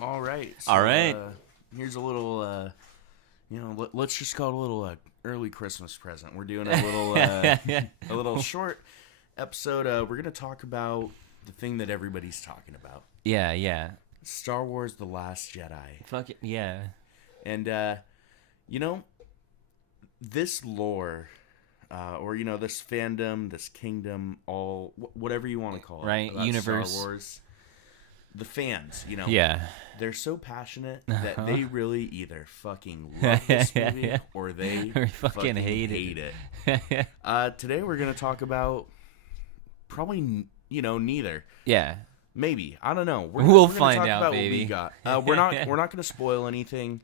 All right. So, All right. Here's a little, let's just call it a little early Christmas present. We're doing a little short episode. We're gonna talk about the thing that everybody's talking about. Yeah. Star Wars: The Last Jedi. Fuck it. Yeah. And this lore, or this fandom, this kingdom, all whatever you want to call it, right? About Universe. Star Wars. The fans, Yeah. they're so passionate that they really either fucking love this movie or they fucking hate it. Today we're gonna talk about probably neither. Yeah. Maybe, I don't know. We'll gonna find talk out, about baby. What we got. We're not gonna spoil anything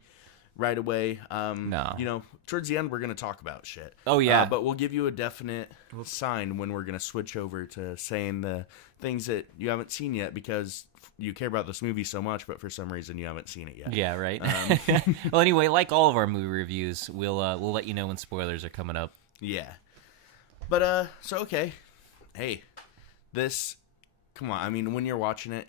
right away. No. Towards the end we're gonna talk about shit. Oh yeah. But we'll give you a definite sign when we're gonna switch over to saying the things that you haven't seen yet because you care about this movie so much, but for some reason you haven't seen it yet. Yeah, right. Well, anyway, like all of our movie reviews, we'll let you know when spoilers are coming up. Yeah. But so okay, hey, this, come on. I mean, when you're watching it,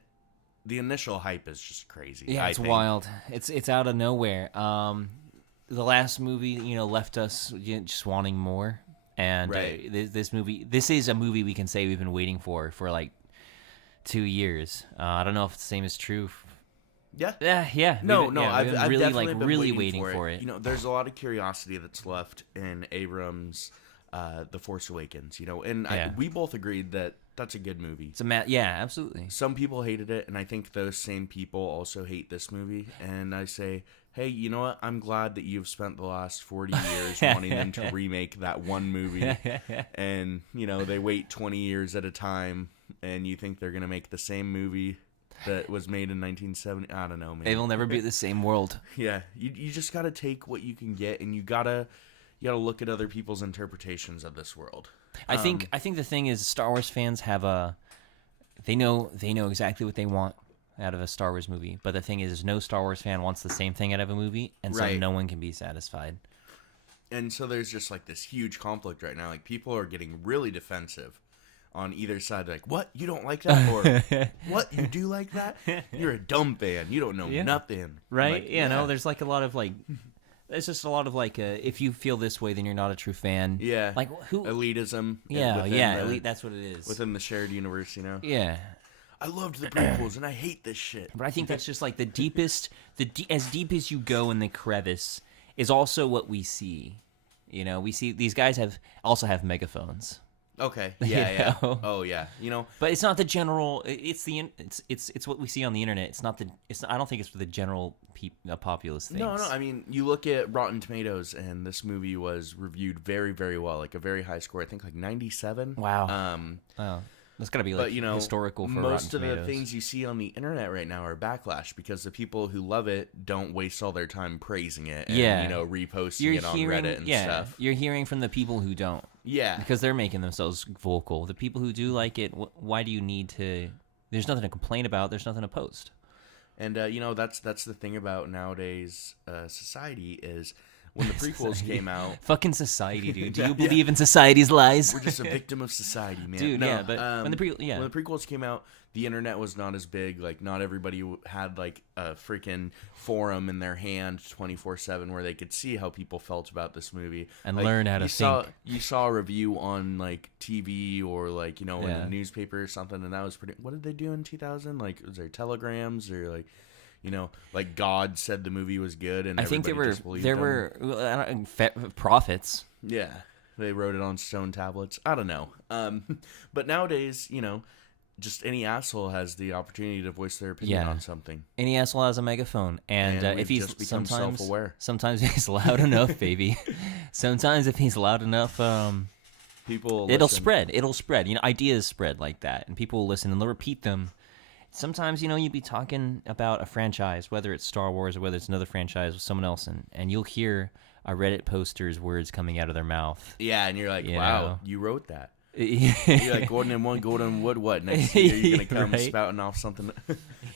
the initial hype is just crazy. Yeah, it's wild. It's out of nowhere. The last movie, left us just wanting more, and right. This is a movie we can say we've been waiting for like 2 years. I don't know if the same is true. Yeah. Yeah. No. I've I've really definitely been really waiting for it. There's a lot of curiosity that's left in Abrams' The Force Awakens. And we both agreed that that's a good movie. Yeah, absolutely. Some people hated it, and I think those same people also hate this movie. And I say, hey, you know what? I'm glad that you've spent the last 40 years wanting them to remake that one movie. And, they wait 20 years at a time, and you think they're going to make the same movie that was made in 1970. I don't know, man. They will never be the same world. Yeah. You just got to take what you can get, and you got to look at other people's interpretations of this world. I think the thing is Star Wars fans have they know exactly what they want out of a Star Wars movie, but the thing is no Star Wars fan wants the same thing out of a movie, and so right. no one can be satisfied. And so there's just like this huge conflict right now. Like people are getting really defensive on either side. Like, what? You don't like that? Or what? You do like that? You're a dumb fan. You don't know nothing. Right? Like, No, there's like a lot of like it's just a lot of like if you feel this way then you're not a true fan. Yeah. Like who elitism. Elite, that's what it is. Within the shared universe, Yeah. I loved the prequels and I hate this shit. But I think that's just like the deepest, as deep as you go in the crevice is also what we see. We see these guys also have megaphones. Okay. Yeah. Oh yeah. But it's not the general. It's what we see on the internet. It's not. I don't think it's for the general populace things. No. I mean, you look at Rotten Tomatoes, and this movie was reviewed very, very well, like a very high score. I think like 97. Wow. Oh. That's got to be like historical for most Rotten of Tomatoes. the things you see on the internet right now are backlash because the people who love it don't waste all their time praising it and reposting it on Reddit and stuff. You're hearing from the people who don't. Yeah. Because they're making themselves vocal. The people who do like it, why do you need to... There's nothing to complain about. There's nothing to post. And, that's the thing about nowadays society is... When the prequels came out... Fucking society, dude. Do you believe in society's lies? We're just a victim of society, man. Dude, no, but when the prequels came out, the internet was not as big. Like, not everybody had, like, a freaking forum in their hand 24/7 where they could see how people felt about this movie. And learn how to think. You saw a review on, like, TV or, like, in a newspaper or something, and that was pretty... What did they do in 2000? Like, was there telegrams or, like... like God said the movie was good, and I think there were prophets. Yeah, they wrote it on stone tablets. I don't know. But nowadays, just any asshole has the opportunity to voice their opinion on something. Any asshole has a megaphone, and if he's just become self-aware. Sometimes if he's loud enough, baby. Sometimes if he's loud enough, people. It'll spread. Ideas spread like that, and people will listen and they'll repeat them. Sometimes, you'd be talking about a franchise, whether it's Star Wars or whether it's another franchise with someone else, and you'll hear a Reddit poster's words coming out of their mouth. Yeah, and you're like, wow, you wrote that. You're like, Gordon and one, Gordon Wood, what? Next year you're going to come spouting off something.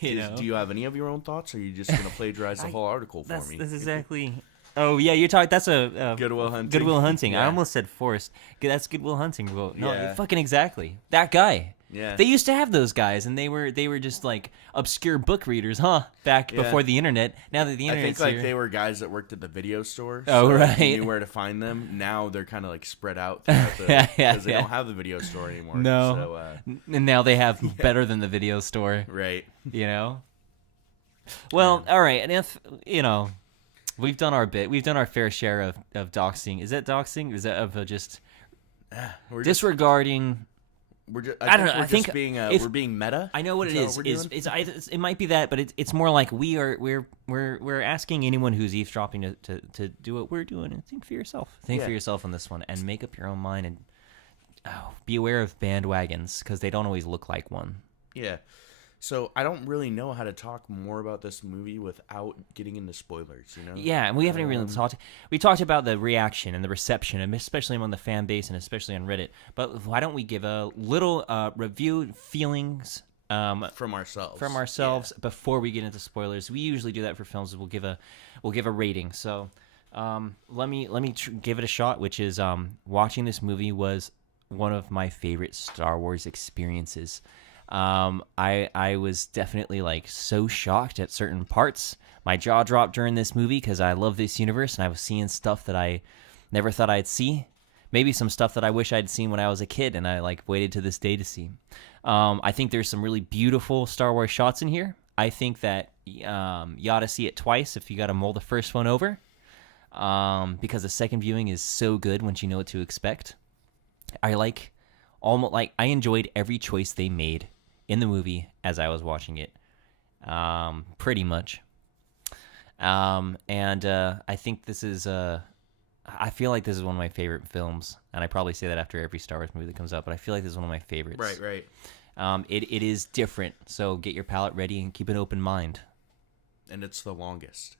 Do you have any of your own thoughts, or are you just going to plagiarize the whole article for me? That's exactly... Oh, yeah, you're talking... That's a... Goodwill Hunting. Goodwill Hunting. Yeah. I almost said Forrest. That's Goodwill Hunting. No, fucking exactly. That guy. Yeah. They used to have those guys, and they were just like obscure book readers, huh? Back before the internet. Now that the internet's I think here, they were guys that worked at the video store. Oh, so right. You knew where to find them. Now they're kind of like spread out throughout because they don't have the video store anymore. No. So, and now they have better than the video store. right. You know. Well, all right, and if we've done our bit, we've done our fair share of doxing. Is that doxing? Is that of just disregarding? I don't know. I think we're being meta. I know what it is. It might be that, but it's more like we're asking anyone who's eavesdropping to do what we're doing and think for yourself. Think for yourself on this one and make up your own mind and be aware of bandwagons because they don't always look like one. Yeah. So I don't really know how to talk more about this movie without getting into spoilers, you know? Yeah, and we haven't really talked. We talked about the reaction and the reception, and especially among the fan base and especially on Reddit. But why don't we give a little review feelings from ourselves before we get into spoilers? We usually do that for films. We'll give a rating. So let me give it a shot. Which is watching this movie was one of my favorite Star Wars experiences. I was definitely like so shocked at certain parts. My jaw dropped during this movie because I love this universe and I was seeing stuff that I never thought I'd see. Maybe some stuff that I wish I'd seen when I was a kid and I like waited to this day to see. I think there's some really beautiful Star Wars shots in here. I think that you ought to see it twice if you got to mull the first one over. Because the second viewing is so good once you know what to expect. I enjoyed every choice they made in the movie as I was watching it, pretty much. And I think this is, I feel like this is one of my favorite films, and I probably say that after every Star Wars movie that comes out, but I feel like this is one of my favorites. Right. It is different, so get your palate ready and keep an open mind. And it's the longest.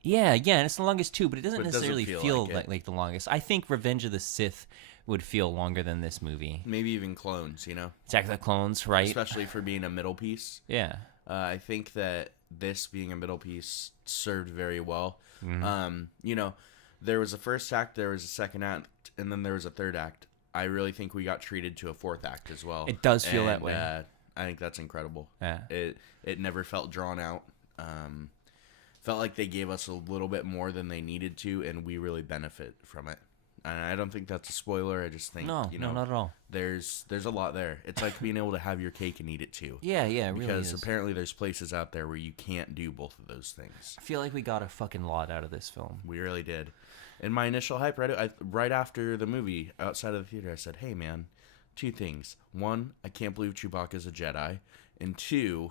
Yeah, and it's the longest too, but it doesn't necessarily feel like the longest. I think Revenge of the Sith would feel longer than this movie. Maybe even Clones, you know? Attack of the Clones, right? Especially for being a middle piece. Yeah. I think that this being a middle piece served very well. Mm-hmm. There was a first act, there was a second act, and then there was a third act. I really think we got treated to a fourth act as well. It does feel that way. I think that's incredible. Yeah. It never felt drawn out. Felt like they gave us a little bit more than they needed to, and we really benefit from it. And I don't think that's a spoiler. I just think, no, not at all. There's a lot there. It's like being able to have your cake and eat it too. Yeah, it really is. Because apparently there's places out there where you can't do both of those things. I feel like we got a fucking lot out of this film. We really did. And my initial hype, right after the movie, outside of the theater, I said, hey man, two things. One, I can't believe Chewbacca's a Jedi. And two,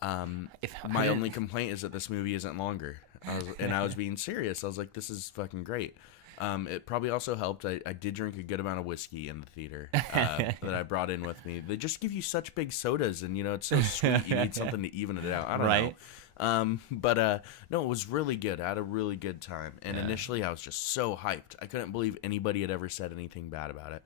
my only complaint is that this movie isn't longer. I was being serious. I was like, this is fucking great. It probably also helped. I did drink a good amount of whiskey in the theater that I brought in with me. They just give you such big sodas, and it's so sweet. You need something to even it out. I don't know. But no, it was really good. I had a really good time. And initially, I was just so hyped. I couldn't believe anybody had ever said anything bad about it.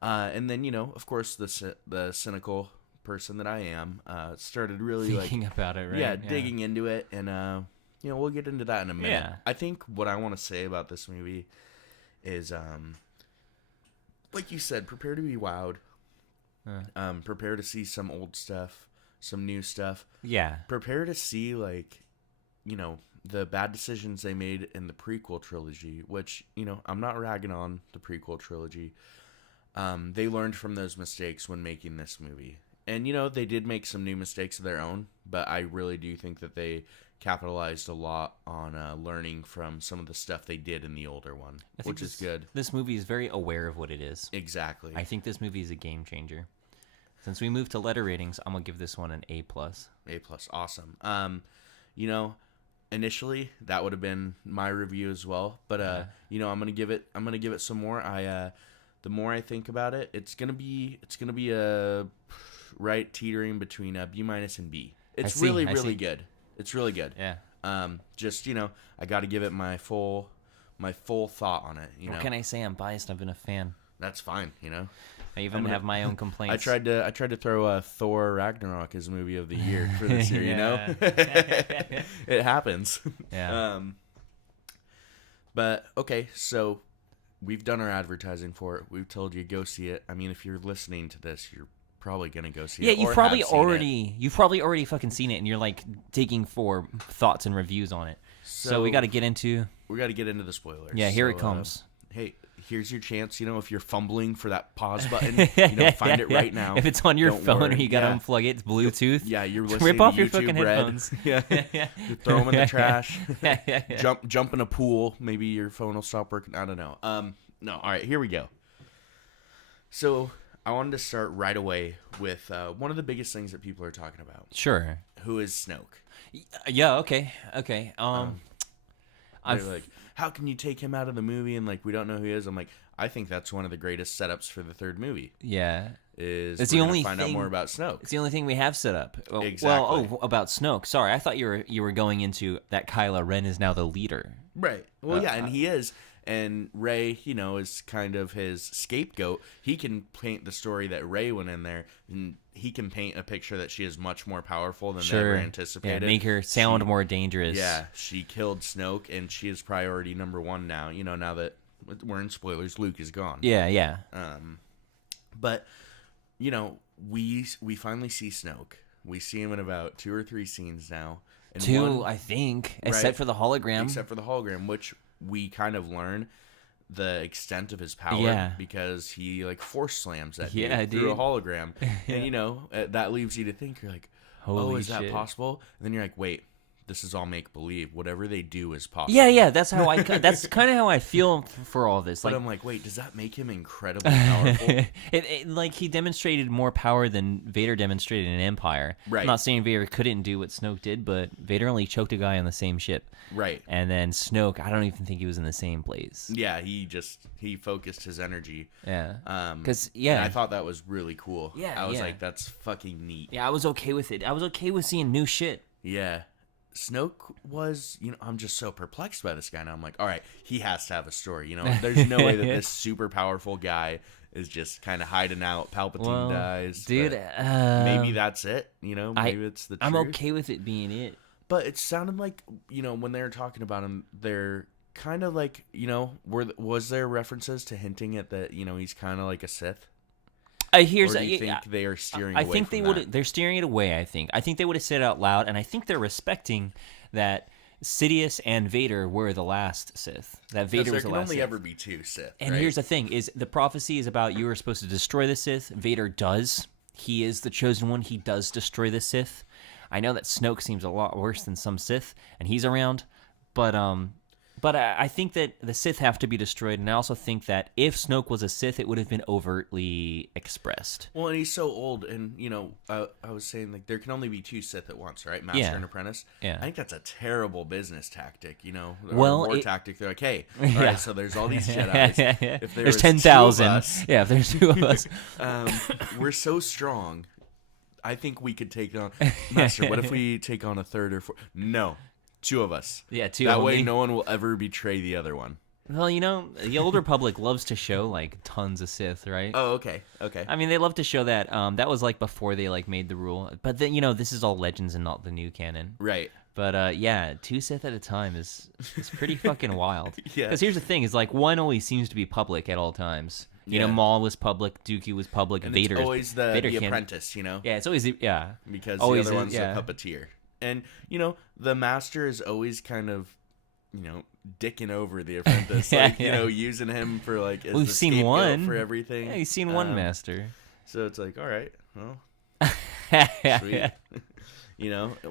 And then, of course, the cynical person that I am started really thinking about it, right? Yeah, digging into it, and we'll get into that in a minute. Yeah. I think what I want to say about this movie is, like you said, prepare to be wowed. Prepare to see some old stuff, some new stuff. Yeah. Prepare to see, the bad decisions they made in the prequel trilogy, which, I'm not ragging on the prequel trilogy. They learned from those mistakes when making this movie. And, they did make some new mistakes of their own, but I really do think that they capitalized a lot on learning from some of the stuff they did in the older one, which is good. This movie is very aware of what it is. Exactly. I think this movie is a game changer. Since we moved to letter ratings, I'm going to give this one an A+. A+, awesome. Initially, that would have been my review as well, but I'm going to give it some more. The more I think about it, it's going to be a right teetering between a B- and B. It's really good. It's really good. Yeah. Just I got to give it my full thought on it. What can I say? I'm biased. I've been a fan. That's fine. I even have my own complaints. I tried to throw Thor Ragnarok as movie of the year for this year. It happens. Yeah. But okay, so we've done our advertising for it. We've told you go see it. I mean, if you're listening to this, you're probably gonna go see Yeah, it. you've or probably have seen already fucking seen it, and you're like digging for thoughts and reviews on it. So we got to get into the spoilers. Yeah, here it comes. Hey, here's your chance. If you're fumbling for that pause button, find it right now. If it's on your Don't phone worry. or you got to unplug it, it's Bluetooth. Yeah, you're listening Rip off to your YouTube fucking Red. headphones. Yeah, you throw them in the trash. Jump in a pool. Maybe your phone will stop working. I don't know. No. All right, here we go. So I wanted to start right away with one of the biggest things that people are talking about. Sure. Who is Snoke? Yeah. Okay. They're like, how can you take him out of the movie and like we don't know who he is? I'm like, I think that's one of the greatest setups for the third movie. Yeah. It's the only find out more about Snoke. It's the only thing we have set up. Exactly. Well, about Snoke. Sorry, I thought you were going into that Kylo Ren is now the leader. Right. Well, yeah, and he is. And Rey, is kind of his scapegoat. He can paint the story that Rey went in there, and he can paint a picture that she is much more powerful than they ever anticipated. Yeah, make her sound more dangerous. Yeah, she killed Snoke, and she is priority number one now. Now that we're in spoilers, Luke is gone. Yeah. But we finally see Snoke. We see him in about 2 or 3 scenes now. And two, I think, except for the hologram. Except for the hologram, which we kind of learn the extent of his power because he force slams that dude through a hologram. And that leaves you to think, you're like, is that possible? And then you're like, wait, this is all make believe. Whatever they do is possible. Yeah. That's that's kind of how I feel for all this. But I'm like, wait, does that make him incredibly powerful? Like he demonstrated more power than Vader demonstrated in Empire. Right. I'm not saying Vader couldn't do what Snoke did, but Vader only choked a guy on the same ship. Right. And then Snoke, I don't even think he was in the same place. Yeah, he focused his energy. Yeah. Because I thought that was really cool. Yeah. I was like, that's fucking neat. Yeah, I was okay with it. I was okay with seeing new shit. Yeah. Snoke was, I'm just so perplexed by this guy now. I'm like, all right, he has to have a story. There's no way that this super powerful guy is just kind of hiding out. Palpatine dies. Dude, maybe that's it. Maybe it's the truth. I'm okay with it being it. But it sounded like, when they were talking about him, they're kind of like, was there references to hinting at that, he's kind of like a Sith? Or do you think they are steering away from that? I think they're steering it away, I think they would have said it out loud, and I think they're respecting that Sidious and Vader were the last Sith. That Vader was the last Sith. There can only ever be 2 Sith, And here's the thing, is the prophecy is about you are supposed to destroy the Sith. Vader does. He is the chosen one. He does destroy the Sith. I know that Snoke seems a lot worse than some Sith, and he's around, but I think that the Sith have to be destroyed, and I also think that if Snoke was a Sith, it would have been overtly expressed. Well, and he's so old, and, I was saying, there can only be 2 Sith at once, right? Master and Apprentice. Yeah. I think that's a terrible business tactic, tactic. They're like, hey, all right, so there's all these Jedis. If there's 10,000. Yeah, if there's 2 of us. We're so strong. I think we could take on... Master, what if we take on a 3rd or 4th? No. 2 of us. Yeah, 2. That way, no one will ever betray the other one. Well, the Old Republic loves to show tons of Sith, right? Oh, okay. I mean, they love to show that. That was before they made the rule. But then this is all legends and not the new canon, right? But 2 Sith at a time is pretty fucking wild. Yeah. Because here's the thing: is one always seems to be public at all times. Maul was public, Dooku was public, and Vader. It's always the apprentice, Yeah, it's always because always the other one's the puppeteer. And, the master is always kind of, dicking over the apprentice. Using him for, as we've the seen scapegoat one for everything. Yeah, you've seen one master. So it's like, all right, well, sweet.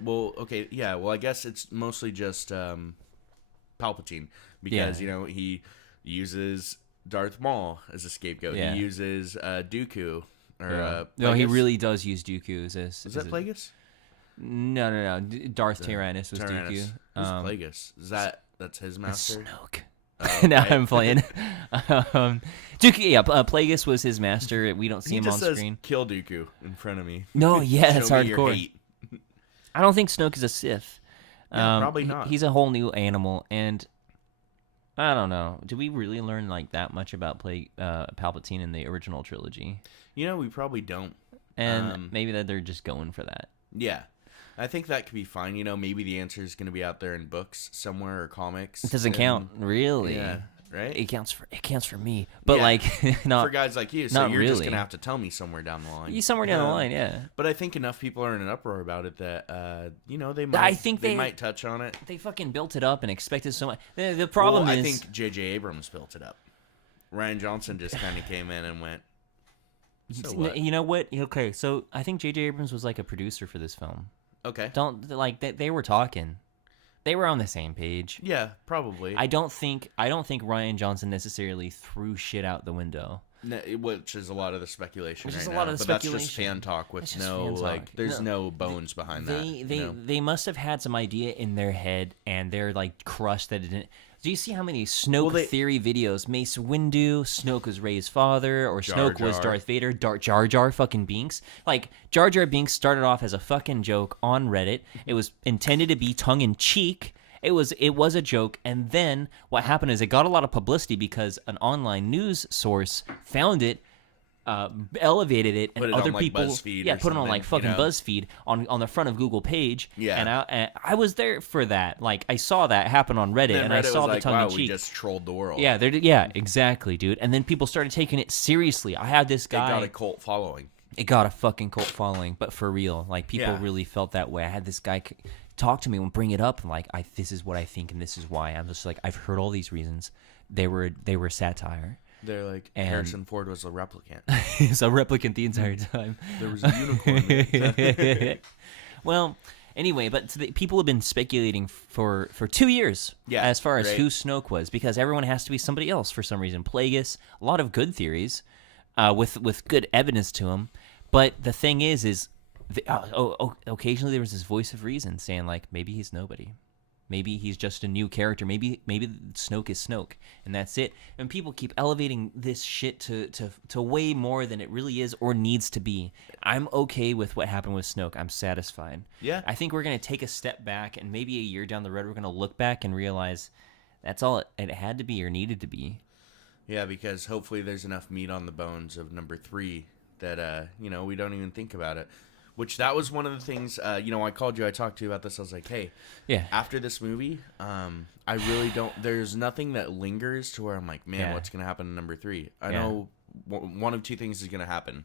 Well, okay, yeah, well, I guess it's mostly just Palpatine. Because, he uses Darth Maul as a scapegoat. Yeah. He uses Dooku. No, he really does use Dooku as Is that Plagueis? No. Darth Tyrannus was Dooku. Who's Plagueis? That's his master? Snoke. Oh, Now I'm playing. Dooku, Plagueis was his master. We don't see him on screen. Says, kill Dooku in front of me. No, yeah, it's hardcore. Hate. I don't think Snoke is a Sith. Probably not. He's a whole new animal, and I don't know. Did we really learn that much about Palpatine in the original trilogy? We probably don't. And maybe that they're just going for that. Yeah. I think that could be fine. Maybe the answer is going to be out there in books somewhere or comics. It doesn't count, really. Yeah. right? It counts for me, but Yeah. like not For guys like you. So not you're just really. gonna have to tell me somewhere down the line. Somewhere down the line, yeah. But I think enough people are in an uproar about it that they might touch on it. They fucking built it up and expected so much. The problem is, I think J.J. Abrams built it up. Ryan Johnson just kind of came in and went. So what? You know what? Okay, so I think J.J. Abrams was like a producer for this film. Okay. They were talking. They were on the same page. Yeah, probably. I don't think Ryan Johnson necessarily threw shit out the window. No, which is a lot of the speculation Which is right a lot now. of the But speculation. that's just fan talk with That's just no fan talk. there's no bones behind that. They must have had some idea in their head and they're like crushed that it didn't. Do you see how many Snoke theory videos? Mace Windu, Snoke was Rey's father, or Jar Snoke was Jar. Darth Vader, Jar Jar fucking Binks. Like, Jar Jar Binks started off as a fucking joke on Reddit. It was intended to be tongue-in-cheek. It was a joke, and then what happened is it got a lot of publicity because an online news source found it, elevated it, and Put it other on, like, people, BuzzFeed yeah, or put it on like something, fucking BuzzFeed on the front of Google page. Yeah. And I was there for that. Like, I saw that happen on Reddit, Then and Reddit I saw was the like, tongue wow, in we cheek. just trolled the world. Yeah, yeah, exactly, dude. And then people started taking it seriously. I had this guy. It got a cult following. It got a fucking cult following, but for real, like people Yeah. really felt that way. I had this guy talk to me and bring it up, and like, this is what I think, and this is why. I'm just like, I've heard all these reasons. They were satire. They're like, And- Harrison Ford was a replicant. He's a replicant the entire time. There was a unicorn. Well, anyway, but people have been speculating for 2 years, Yeah, as far as right. who Snoke was, because everyone has to be somebody else for some reason. Plagueis, a lot of good theories, with good evidence to them. But the thing is occasionally there was this voice of reason saying like, maybe he's nobody. Maybe he's just a new character. Maybe Snoke is Snoke, and that's it. And people keep elevating this shit to way more than it really is or needs to be. I'm okay with what happened with Snoke. I'm satisfied. Yeah. I think we're gonna take a step back, and maybe a year down the road, we're gonna look back and realize that's all it had to be or needed to be. Yeah, because hopefully there's enough meat on the bones of number 3 that we don't even think about it. Which that was one of the things, I called you, I talked to you about this. I was like, hey, Yeah. after this movie, I really don't, there's nothing that lingers to where I'm like, man, Yeah. what's going to happen in number 3? I Yeah. know one of two things is going to happen.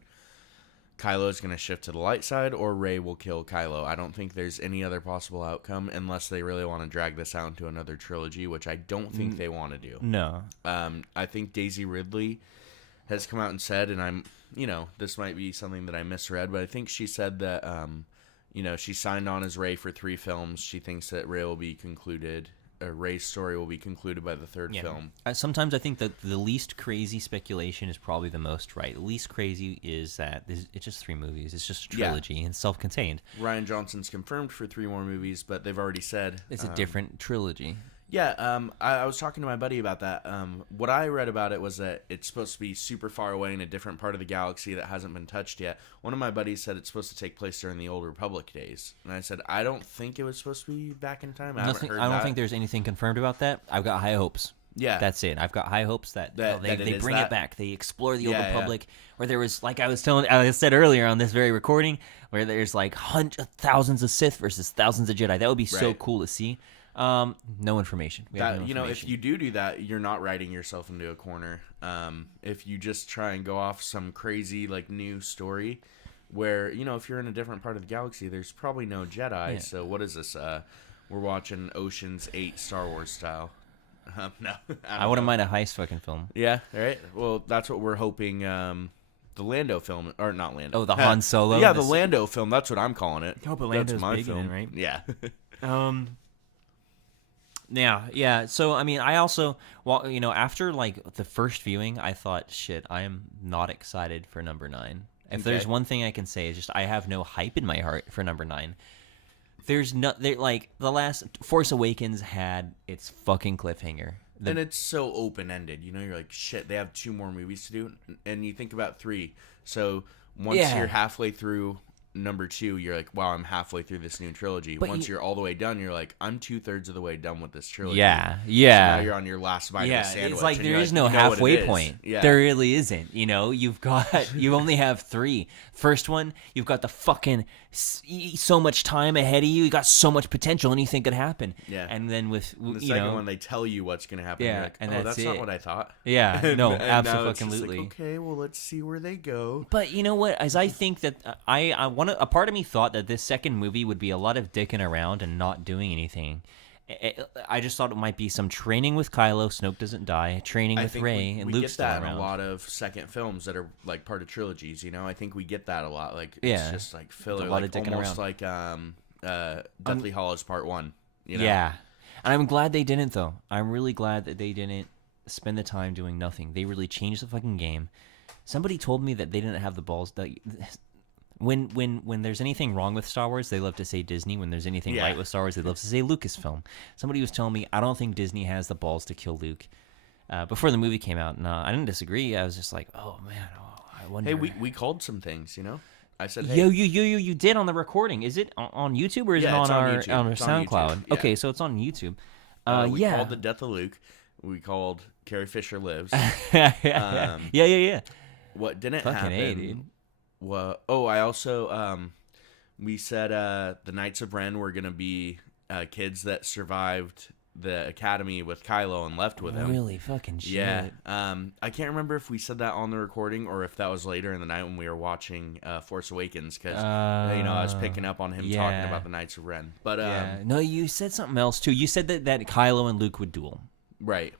Kylo's going to shift to the light side, or Rey will kill Kylo. I don't think there's any other possible outcome unless they really want to drag this out into another trilogy, which I don't think they want to do. No. I think Daisy Ridley has come out and said, and I'm, this might be something that I misread, but I think she said that, she signed on as Rey for 3 films. She thinks that Rey's story will be concluded by the 3rd film. Sometimes I think that the least crazy speculation is probably the most right. The least crazy is that it's just 3 movies. It's just a trilogy and self-contained. Ryan Johnson's confirmed for 3 more movies, but they've already said It's a different trilogy. Yeah, I was talking to my buddy about that. What I read about it was that it's supposed to be super far away in a different part of the galaxy that hasn't been touched yet. One of my buddies said it's supposed to take place during the Old Republic days. And I said, I don't think it was supposed to be back in time. I don't think there's anything confirmed about that. I've got high hopes. Yeah. That's it. I've got high hopes that they bring that. it back. They explore the Old Republic, where there was, like I said earlier on this very recording, where there's like thousands of Sith versus thousands of Jedi. That would be so Right. cool to see. No information. We have no information. If you do that, you're not writing yourself into a corner. If you just try and go off some crazy like new story, where if you're in a different part of the galaxy, there's probably no Jedi. Yeah. So what is this? We're watching Ocean's 8 Star Wars style. No, I wouldn't mind a heist fucking film. Yeah, right. Well, that's what we're hoping. The Lando film, or not Lando? Oh, the Han Solo. Yeah, the Lando film. That's what I'm calling it. Oh, but That's Lando's my big in film, it, right? Yeah. Yeah. So I mean, I also, after like the first viewing, I thought, shit, I am not excited for number 9. If there's one thing I can say, is just I have no hype in my heart for number 9. There's like the last Force Awakens had its fucking cliffhanger. And it's so open-ended. You're like, shit, they have 2 more movies to do. And you think about 3. So once you're halfway through number 2, you're like, wow, I'm halfway through this new trilogy. But Once you're all the way done, you're like, I'm 2/3 of the way done with this trilogy. Yeah. So now you're on your last bite of the sandwich. It's like and there you're is like, no you know what it halfway is. point. Yeah. There really isn't. You only have 3. First one, you've got the fucking so much time ahead of you. You got so much potential, anything could happen. Yeah. And then with the second one, they tell you what's going to happen. Yeah, You're like, and oh, that's not it. what I thought. Yeah, And- no, and now it's just absolutely. like, okay, well, let's see where they go. But you know what? As I think that I want a part of me thought that this second movie would be a lot of dicking around and not doing anything. I just thought it might be some training with Kylo. Snoke doesn't die. Training I with think Rey, and we Luke's get still that around. in a lot of second films that are like part of trilogies. I think we get that a lot. Like Yeah. it's just like filler, A lot like of dicking almost around. like Deathly Hallows Part 1. Yeah, and I'm glad they didn't though. I'm really glad that they didn't spend the time doing nothing. They really changed the fucking game. Somebody told me that they didn't have the balls. That when there's anything wrong with Star Wars, they love to say Disney. When there's anything right with Star Wars, they love to say Lucasfilm. Somebody was telling me I don't think Disney has the balls to kill Luke. Before the movie came out, and I didn't disagree. I was just like, oh man, I wonder. Hey, we called some things. I said, hey, You did on the recording. Is it on YouTube or is it Yeah, on it's on our YouTube. on our It's on SoundCloud? YouTube, yeah. Okay, so it's on YouTube. we yeah. called the death of Luke. We called Carrie Fisher Lives. Yeah. What didn't Fucking happen? A, dude. I also we said the Knights of Ren were gonna be kids that survived the academy with Kylo and left with him. Really fucking shit. Yeah. I can't remember if we said that on the recording or if that was later in the night when we were watching Force Awakens because I was picking up on him talking yeah. about the Knights of Ren. But Yeah. No, you said something else too. You said that Kylo and Luke would duel. right.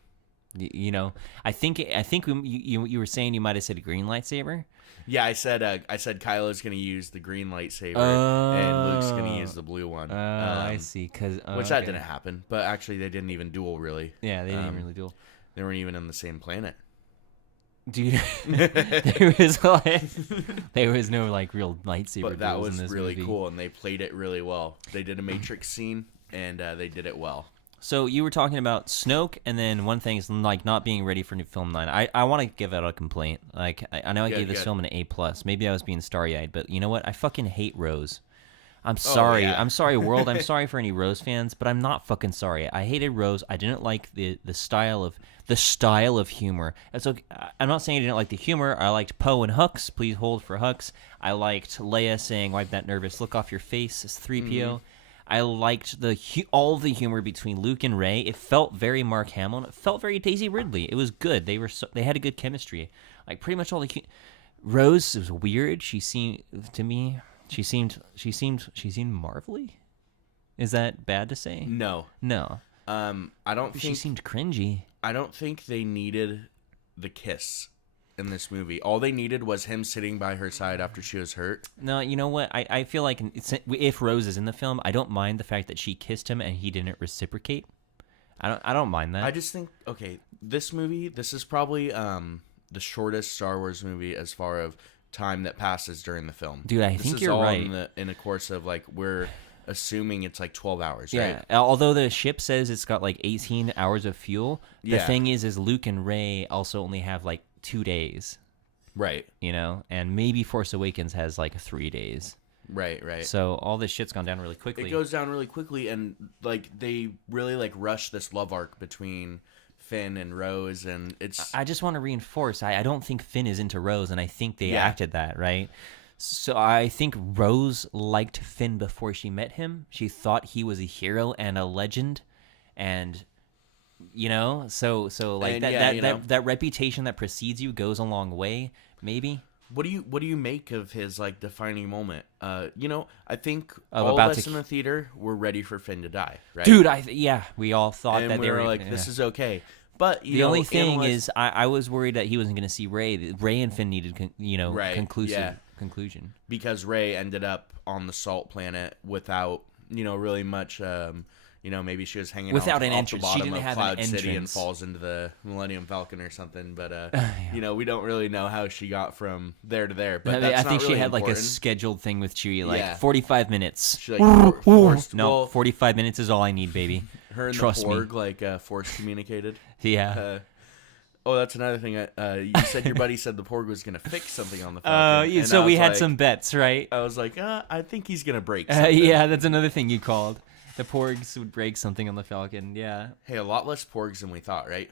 I think you were saying you might have said a green lightsaber. Yeah, I said Kylo's gonna use the green lightsaber and Luke's gonna use the blue one. I see. Which that didn't happen, but actually they didn't even duel really. Yeah, they didn't really duel. They weren't even on the same planet. Dude, there was no like real lightsaber. But that duels was in this really movie. cool, and they played it really well. They did a Matrix scene, and they did it well. So you were talking about Snoke, and then one thing is like not being ready for new film 9. I want to give out a complaint. Like I know I gave this film an A+. Maybe I was being starry-eyed, but you know what? I fucking hate Rose. I'm sorry. yeah. I'm sorry, world. I'm sorry for any Rose fans, but I'm not fucking sorry. I hated Rose. I didn't like the style of humor. It's okay. I'm not saying I didn't like the humor. I liked Poe and Hux. Please hold for Hux. I liked Leia saying, "Wipe that nervous look off your face." As 3PO. Mm-hmm. I liked all the humor between Luke and Rey. It felt very Mark Hamill. And it felt very Daisy Ridley. It was good. They had a good chemistry. Like pretty much all the Rose was weird. She seemed marvelly. Is that bad to say? No. I don't think she seemed cringy. I don't think they needed the kiss in this movie. All they needed was him sitting by her side after she was hurt. No, you know what? I feel like if Rose is in the film, I don't mind the fact that she kissed him and he didn't reciprocate. I don't mind that. I just think this is probably the shortest Star Wars movie as far as time that passes during the film. Dude, I think you're right. In a course of like we're assuming it's like 12 hours, yeah. right? Although the ship says it's got like 18 hours of fuel, the Yeah. thing is Luke and Rey also only have like 2 days, Right. And maybe Force Awakens has like 3 days. Right. So all this shit's gone down really quickly. It goes down really quickly, and like they really like rush this love arc between Finn and Rose, and it's. I just want to reinforce. I don't think Finn is into Rose, and I think they Yeah. acted that right. So I think Rose liked Finn before she met him. She thought he was a hero and a legend, and so like And that reputation that precedes you goes a long way. Maybe. What do you make of his like defining moment? I think Of all about of us to- in the theater were ready for Finn to die, right? Dude, we all thought and that we they were were like, this is okay. But the only thing is, I was worried that he wasn't going to see Rey. Rey and Finn needed, Right, conclusion. because Rey ended up on the Salt Planet without really much. Maybe she was hanging Without off, an off entrance. the She bottom didn't of have Cloud an City and entrance. falls into the Millennium Falcon or something. But we don't really know how she got from there to there. But I that's think not she really had like a important. scheduled thing with Chewie, like Yeah. 45 minutes. She like forced. No, well, 45 minutes is all I need, baby. her and Trust the me. Porg like force communicated. Yeah. Oh, that's another thing. You said your buddy said the Porg was going to fix something on the Falcon. Yeah, so we had some bets, right? I was like, I think he's going to break something. Yeah, that's another thing you called. The Porgs would break something on the Falcon, yeah. Hey, a lot less Porgs than we thought, right?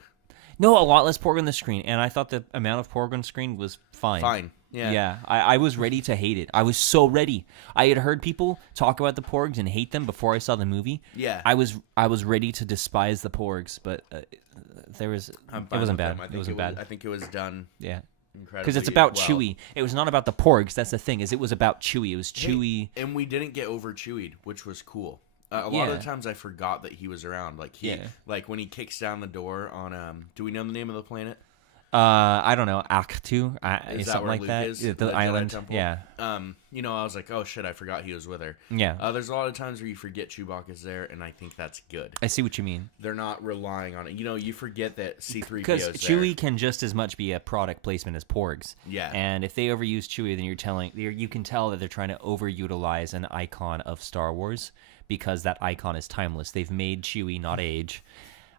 No, a lot less Porg on the screen, and I thought the amount of Porg on screen was fine. Fine, yeah. Yeah, I was ready to hate it. I was so ready. I had heard people talk about the Porgs and hate them before I saw the movie. Yeah. I was ready to despise the Porgs, but it wasn't bad. It wasn't bad. I think it was done. Yeah. Incredibly Because it's about well. Chewie. It was not about the Porgs. That's the thing. It was about Chewie. It was Chewie. Hey, and we didn't get over Chewied, which was cool. A lot of the times I forgot that he was around. Like when he kicks down the door on do we know the name of the planet? I don't know, Aktu, Is that something where like Luke that. is? The Jedi island. Temple? Yeah. I was like, oh shit, I forgot he was with her. Yeah. There's a lot of times where you forget Chewbacca's there, and I think that's good. I see what you mean. They're not relying on it. You forget that C-3PO Because is Chewie can just as much be a product placement as Porgs. Yeah. And if they overuse Chewie, then you can tell that they're trying to overutilize an icon of Star Wars because that icon is timeless. They've made Chewie not age.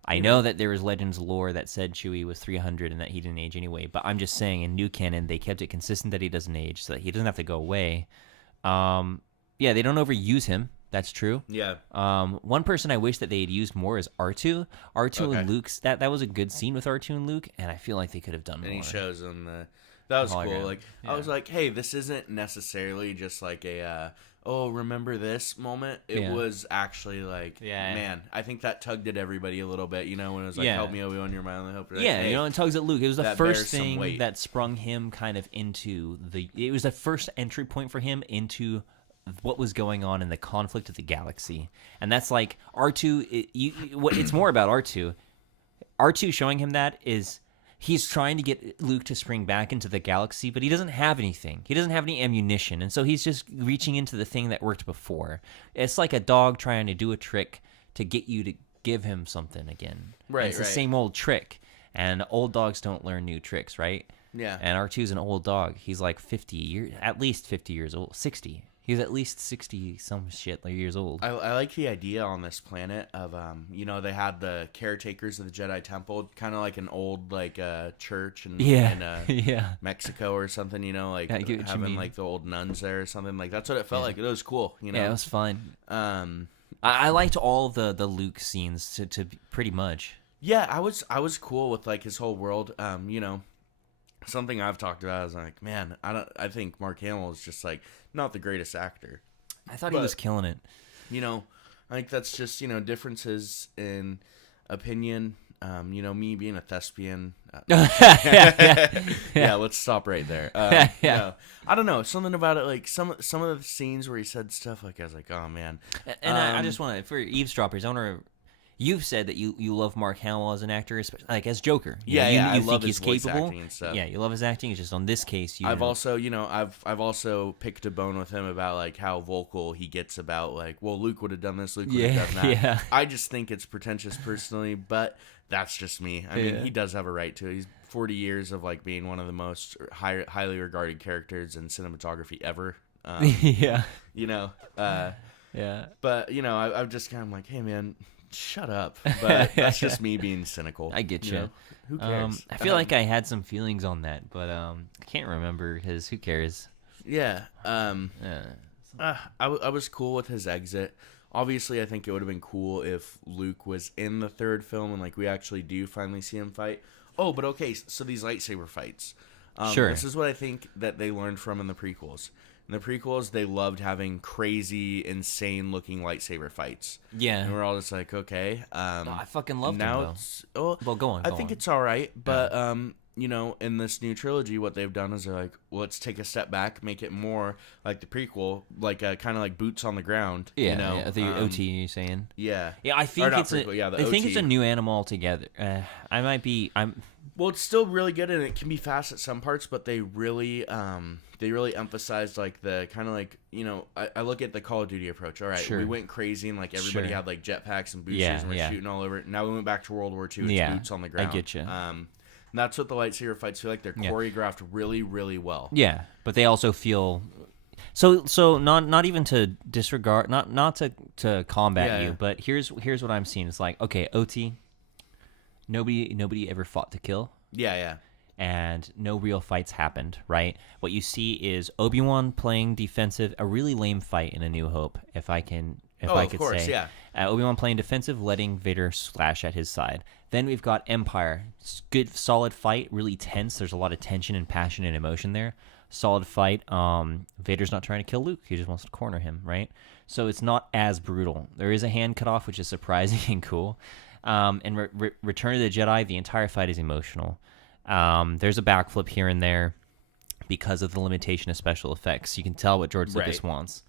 I know that there is Legends lore that said Chewie was 300 and that he didn't age anyway, but I'm just saying in new canon they kept it consistent that he doesn't age, so that he doesn't have to go away. Yeah, they don't overuse him. That's true. Yeah. One person I wish that they had used more is R2. R2 and Luke's that was a good scene with R2 and Luke, and I feel like they could have done more. And he shows them that was hologram. cool. Like I was like, hey, this isn't necessarily just like a remember this moment. It was actually like, man, I think that tugged at everybody a little bit, when it was like, help me, Obi-Wan, you're my only hope. Like, yeah, it tugs at Luke. It was the first thing weight. that sprung him kind of into it was the first entry point for him into what was going on in the conflict of the galaxy. And that's like R2, it's more about R2. R2 showing him that is he's trying to get Luke to spring back into the galaxy, but he doesn't have anything. He doesn't have any ammunition, and so he's just reaching into the thing that worked before. It's like a dog trying to do a trick to get you to give him something again. Right, and it's the same old trick, and old dogs don't learn new tricks, right? Yeah. And R2's an old dog. He's like 50 years, at least 50 years old, 60. He's at least 60 some shit years old. I like the idea on this planet of they had the caretakers of the Jedi Temple, kind of like an old church in Mexico or something. Having like the old nuns there or something. Like that's what it felt like. It was cool. Yeah, it was fun. I liked all the Luke scenes to pretty much. Yeah, I was cool with like his whole world. Something I've talked about is like, man, I think Mark Hamill is just like not the greatest actor. I thought he was killing it. I think that's just differences in opinion. Me being a thespian. Yeah, let's stop right there. I don't know, something about it. Like some of the scenes where he said stuff, like I was like, oh man. And I just want to, for eavesdroppers, I want to. You've said that you love Mark Hamill as an actor, especially like as Joker. You I think love he's his voice capable. acting and stuff. Yeah, you love his acting. It's just on this case, I've also also picked a bone with him about like how vocal he gets about like, well, Luke would have done this, Luke would have done that. Yeah. I just think it's pretentious personally, but that's just me. I mean, he does have a right to it. He's 40 years of like being one of the most highly regarded characters in cinematography ever. Yeah. But I'm just kind of like, hey man, shut up. But that's just me being cynical. I get you. Who cares? I feel like I had some feelings on that, but I can't remember because who cares? Yeah. I was cool with his exit. Obviously, I think it would have been cool if Luke was in the third film and like we actually do finally see him fight. Oh, but okay, so these lightsaber fights. Sure. This is what I think that they learned from in the prequels. In the prequels, they loved having crazy, insane-looking lightsaber fights. Yeah. And we're all just like, okay. I fucking loved them, though. Well, go on. I think it's all right, but, in this new trilogy, what they've done is they're like, well, let's take a step back, make it more like the prequel, like kind of like boots on the ground. Yeah, the OT you're saying. Yeah. Yeah, I think it's a new animal altogether. Well, it's still really good, and it can be fast at some parts, but they really emphasized like the kind of like I look at the Call of Duty approach. All right, we went crazy and like everybody had like jetpacks and boosters and we're shooting all over. Now we went back to World War II. It's boots on the ground. I get you. And that's what the lightsaber fights feel like. They're choreographed really, really well. Yeah, but they also feel so not even to disregard, not to combat you, but here's what I'm seeing. It's like, okay, OT. Nobody ever fought to kill. Yeah. And no real fights happened, right? What you see is Obi-Wan playing defensive, a really lame fight in A New Hope, if I could say. Yeah. Obi-Wan playing defensive, letting Vader slash at his side. Then we've got Empire. Good, solid fight, really tense. There's a lot of tension and passion and emotion there. Solid fight. Vader's not trying to kill Luke. He just wants to corner him, right? So it's not as brutal. There is a hand cut off, which is surprising and cool. And Return of the Jedi, the entire fight is emotional. There's a backflip here and there because of the limitation of special effects. You can tell what George Lucas wants.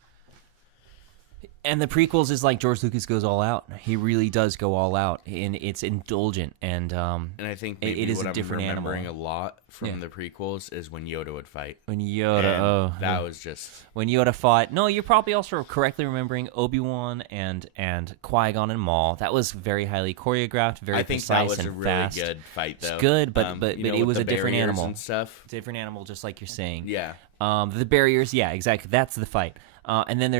And the prequels is like George Lucas goes all out. He really does go all out, and it's indulgent. And I think maybe it is what a different I'm remembering animal. a lot from the prequels is when Yoda would fight. When Yoda, that was just when Yoda fought. No, you're probably also correctly remembering Obi-Wan and Qui-Gon and Maul. That was very highly choreographed, very precise and fast. I think that was a really good fight, though. It's good, but it was a different animal. And stuff. Different animal, just like you're saying. Yeah. The barriers, yeah, exactly. That's the fight. And then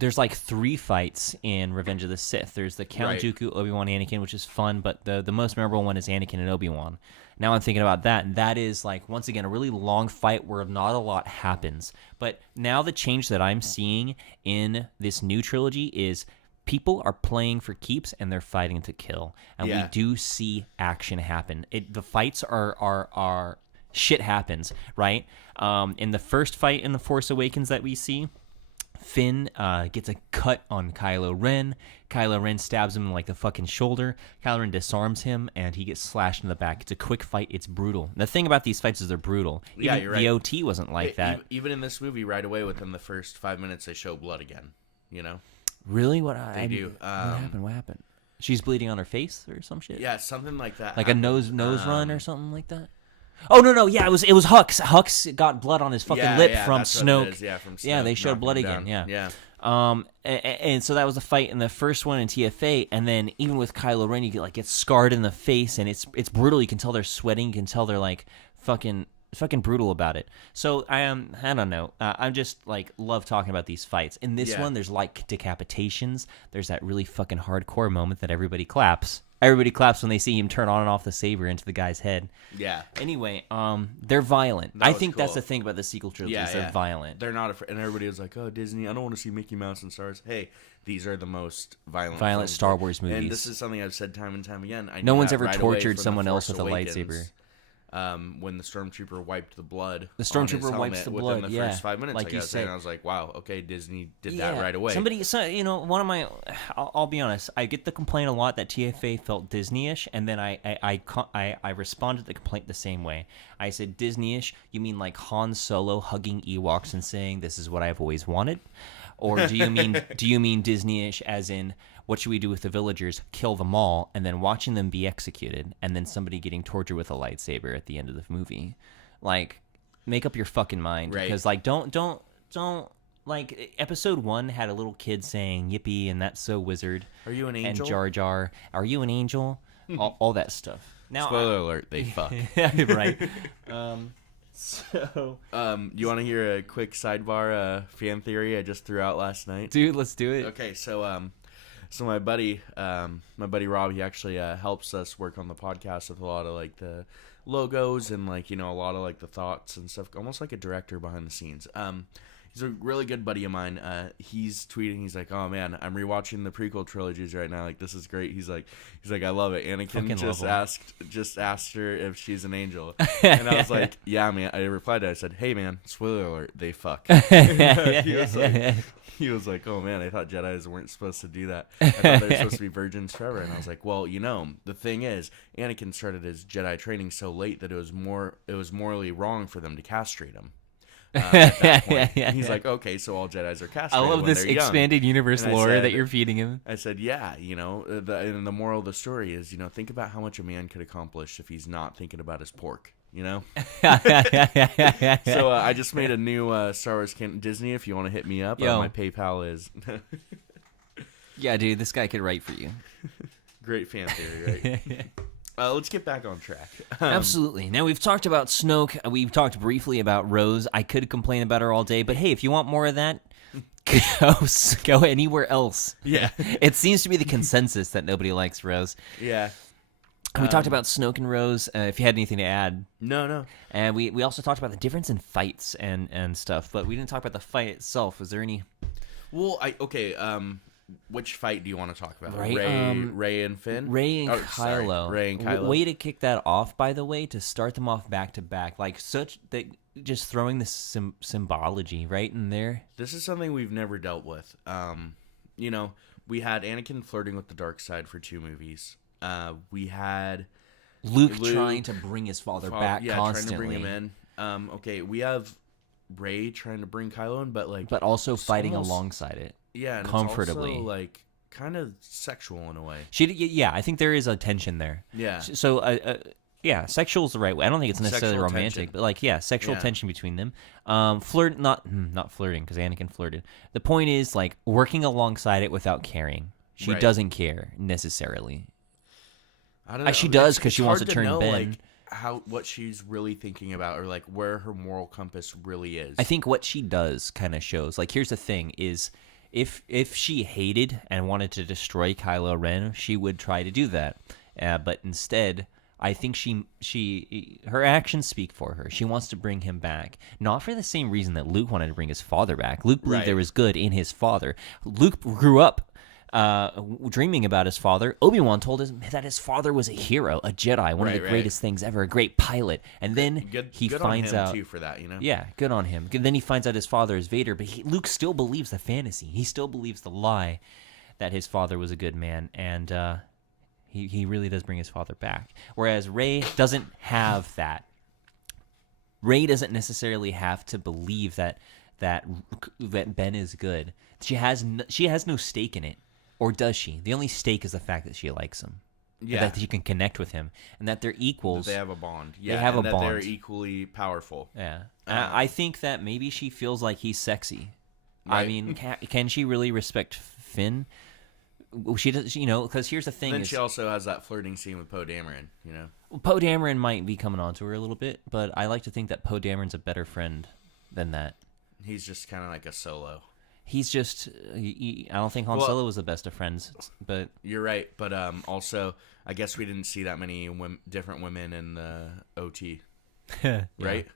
there's like 3 fights in Revenge of the Sith. There's the Count Dooku, Obi-Wan, Anakin, which is fun, but the most memorable one is Anakin and Obi-Wan. Now I'm thinking about that, and that is, like, once again, a really long fight where not a lot happens. But now the change that I'm seeing in this new trilogy is people are playing for keeps and they're fighting to kill. And we do see action happen. The fights are shit happens, right? In the first fight in The Force Awakens that we see, Finn gets a cut on Kylo Ren. Kylo Ren stabs him in like the fucking shoulder. Kylo Ren disarms him, and he gets slashed in the back. It's a quick fight. It's brutal. The thing about these fights is they're brutal. Yeah, Even you're right. The OT wasn't like that. Even in this movie, right away, within the first 5 minutes, they show blood again. You know? Really? They do. What happened? She's bleeding on her face or some shit? Yeah, something like that. Like happened. A nose run or something like that? Oh no! Yeah, it was Hux. Hux got blood on his fucking lip from Snoke. Yeah, from Snoke. Yeah, they showed blood again. Yeah. And so that was a fight in the first one in TFA, and then even with Kylo Ren, you get scarred in the face, and it's brutal. You can tell they're sweating. You can tell they're like fucking brutal about it. So I don't know. I'm just like love talking about these fights. In this one, there's like decapitations. There's that really fucking hardcore moment that everybody claps. Everybody claps when they see him turn on and off the saber into the guy's head. Yeah. Anyway, they're violent. I think that's the thing about the sequel trilogies. They're violent. They're not afraid. And everybody was like, "Oh, Disney, I don't want to see Mickey Mouse and Stars." Hey, these are the most violent Star Wars movies. And this is something I've said time and time again. No one's ever tortured someone else with a lightsaber. When the stormtrooper wiped the blood, the stormtrooper wipes the blood within the first 5 minutes, like you said, and I was like, "Wow, okay, Disney did that right away." I'll be honest, I get the complaint a lot that TFA felt Disney-ish, and then I responded to the complaint the same way. I said, "Disney-ish? You mean like Han Solo hugging Ewoks and saying this is what I've always wanted, or do you mean Disney-ish as in?" What should we do with the villagers? Kill them all, and then watching them be executed, and then somebody getting tortured with a lightsaber at the end of the movie. Like, make up your fucking mind, because like don't like Episode 1 had a little kid saying "Yippee" and "That's so wizard." Are you an angel? And Jar Jar, are you an angel? all that stuff. Now, spoiler alert: they fuck. Right. You want to hear a quick sidebar fan theory I just threw out last night? Dude, let's do it. Okay, so my buddy Rob, he actually helps us work on the podcast with a lot of like the logos and like, a lot of like the thoughts and stuff, almost like a director behind the scenes. He's a really good buddy of mine. He's tweeting. He's like, "Oh man, I'm rewatching the prequel trilogies right now. Like, this is great." He's like, "I love it." Anakin just asked her if she's an angel, and I was like, "Yeah, man." I replied to it. I said, "Hey, man, spoiler alert, they fuck." He was like, "Oh man, I thought Jedis weren't supposed to do that. I thought they were supposed to be virgins forever." And I was like, "Well, the thing is, Anakin started his Jedi training so late that it was morally wrong for them to castrate him." At that point. He's like, "Okay, so all Jedis are castrated." I love this expanded universe lore that you're feeding him. I said, "Yeah, and the moral of the story is, think about how much a man could accomplish if he's not thinking about his pork." So I just made a new Star Wars Disney. If you want to hit me up, my PayPal is. Yeah, dude, this guy could write for you. Great fan theory, right? Let's get back on track. Absolutely. Now, we've talked about Snoke. We've talked briefly about Rose. I could complain about her all day, but hey, if you want more of that, go anywhere else. Yeah. It seems to be the consensus that nobody likes Rose. Yeah. We talked about Snoke and Rose. If you had anything to add. No. And we also talked about the difference in fights and stuff, but we didn't talk about the fight itself. Was there any? Well, which fight do you want to talk about? Right, Rey and Finn? Rey and Kylo. Sorry, Rey and Kylo. Way to kick that off, by the way, to start them off back to back. Like, just throwing this symbology right in there. This is something we've never dealt with. We had Anakin flirting with the dark side for 2 movies. We had Luke trying to bring his father back constantly. Trying to bring him in. We have Rey trying to bring Kylo in, but also fighting alongside it. Yeah, and comfortably. It's also kind of sexual in a way. I think there is a tension there. Yeah. So, sexual is the right way. I don't think it's necessarily Sexual romantic, tension. but sexual tension between them. Not flirting because Anakin flirted. The point is working alongside it without caring. She doesn't care necessarily. I don't know. She does because she wants to turn know, Ben. What she's really thinking about, or where her moral compass really is. I think what she does kind of shows. Shere's the thing: is if she hated and wanted to destroy Kylo Ren, she would try to do that. But instead, I think her actions speak for her. She wants to bring him back, not for the same reason that Luke wanted to bring his father back. Luke believed there was good in his father. Luke grew up dreaming about his father. Obi-Wan told him that his father was a hero, a Jedi, one of the greatest things ever, a great pilot. And then he finds out too for that, Yeah, good on him. Then he finds out his father is Vader, but Luke still believes the fantasy. He still believes the lie that his father was a good man, and he really does bring his father back. Whereas Rey doesn't have that. Rey doesn't necessarily have to believe that Ben is good. She has no stake in it. Or does she? The only stake is the fact that she likes him. Yeah. That she can connect with him. And that they're equals. That they have a bond. Yeah, they have a bond. They're equally powerful. Yeah. I think that maybe she feels like he's sexy. Right. I mean, can she really respect Finn? She does, because here's the thing. Then she also has that flirting scene with Poe Dameron, Well, Poe Dameron might be coming on to her a little bit, but I like to think that Poe Dameron's a better friend than that. He's just kind of like a Solo. He's just, I don't think Han Solo was the best of friends, but... You're right, but also, I guess we didn't see that many different women in the OT, right?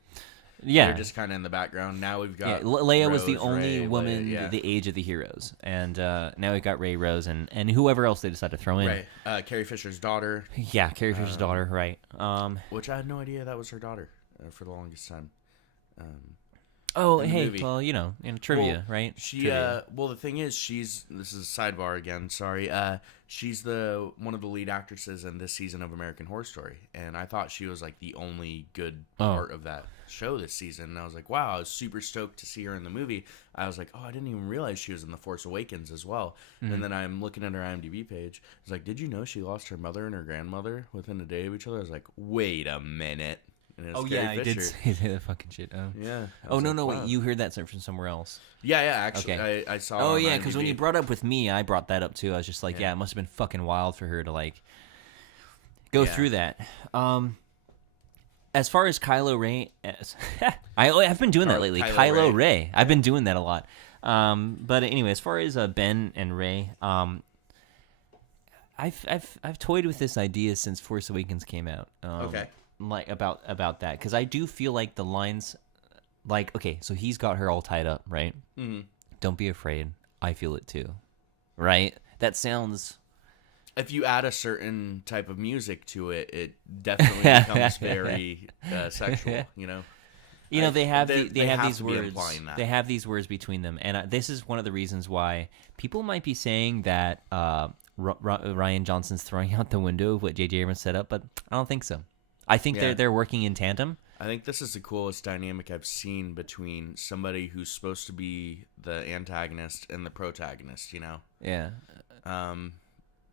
Yeah. They're just kind of in the background. Now we've got Leia Rose, was the only Rey, woman the age of the heroes, and now we've got Rey, Rose, and whoever else they decide to throw in. Right, Carrie Fisher's daughter. Yeah, Carrie Fisher's daughter, right. Which I had no idea that was her daughter for the longest time. Movie. Well, in trivia, right? Trivia. The thing is, this is a sidebar again, sorry. She's one of the lead actresses in this season of American Horror Story, and I thought she was the only good part of that show this season. And I was like, wow, I was super stoked to see her in the movie. I was like, oh, I didn't even realize she was in The Force Awakens as well. Mm-hmm. And then I'm looking at her IMDb page. It's like, did you know she lost her mother and her grandmother within a day of each other? I was like, wait a minute. I did say that fucking shit. Yeah. Oh, no, wait, you heard that from somewhere else. Yeah, actually, okay. I saw it on yeah, because when you brought up with me, I brought that up too. I was just like, it must have been fucking wild for her to, go through that. As far as Kylo Ren, I've been doing that lately. Kylo Rey. I've been doing that a lot. But anyway, as far as Ben and Rey, I've toyed with this idea since Force Awakens came out. Okay. About that, because I do feel like the lines, okay, so he's got her all tied up, right? Mm-hmm. Don't be afraid. I feel it too, right? That sounds. If you add a certain type of music to it, it definitely becomes very sexual. They have these words. They have these words between them, and this is one of the reasons why people might be saying that Rian Johnson's throwing out the window of what J.J. Abrams set up, but I don't think so. I think they're working in tandem. I think this is the coolest dynamic I've seen between somebody who's supposed to be the antagonist and the protagonist, Yeah.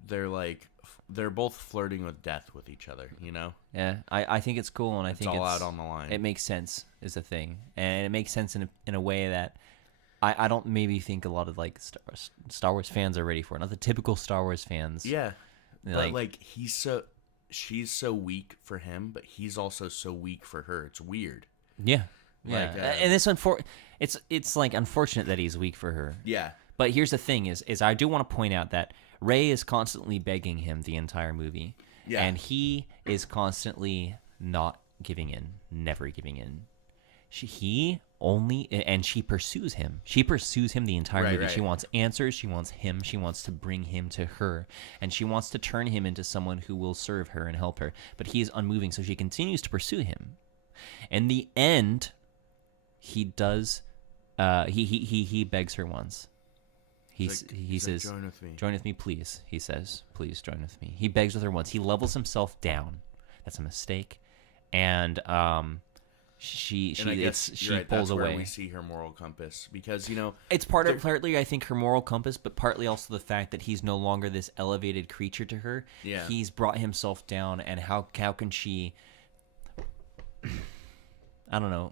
They're both flirting with death with each other, Yeah, I think it's cool, and I think it's all out on the line. It makes sense is the thing, and it makes sense in a way that I don't maybe think a lot of Star Wars fans are ready for. Not the typical Star Wars fans. Yeah, but she's so weak for him, but he's also so weak for her. It's weird. Yeah. And this it's unfortunate that he's weak for her. Yeah. But here's the thing is I do want to point out that Rey is constantly begging him the entire movie. Yeah. And he is constantly not giving in, never giving in. She pursues him. She pursues him the entire movie. Right. She wants answers. She wants him. She wants to bring him to her. And she wants to turn him into someone who will serve her and help her. But he is unmoving, so she continues to pursue him. In the end, he does. He begs her once. He says, "Join with me. Join with me, please." He says, "Please join with me." He begs with her once. He levels himself down. That's a mistake. And she right, pulls that's away. Where we see her moral compass, because it's partly I think her moral compass, but partly also the fact that he's no longer this elevated creature to her. Yeah. He's brought himself down, and how can she? I don't know.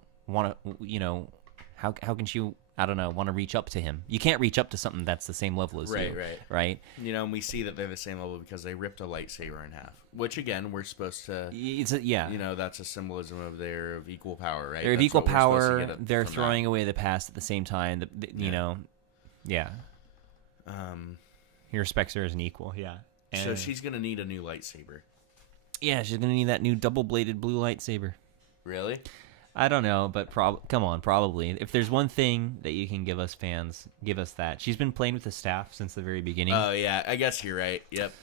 How can she? I don't know. Want to reach up to him? You can't reach up to something that's the same level as you. Right. And we see that they're the same level because they ripped a lightsaber in half. Which again, we're supposed to. That's a symbolism of equal power, right? They're of equal power. They're throwing away the past at the same time. Yeah. He respects her as an equal. Yeah. And so she's gonna need a new lightsaber. Yeah, she's gonna need that new double-bladed blue lightsaber. Really? I don't know, but come on, probably. If there's one thing that you can give us fans, give us that. She's been playing with the staff since the very beginning. Oh, yeah. I guess you're right. Yep.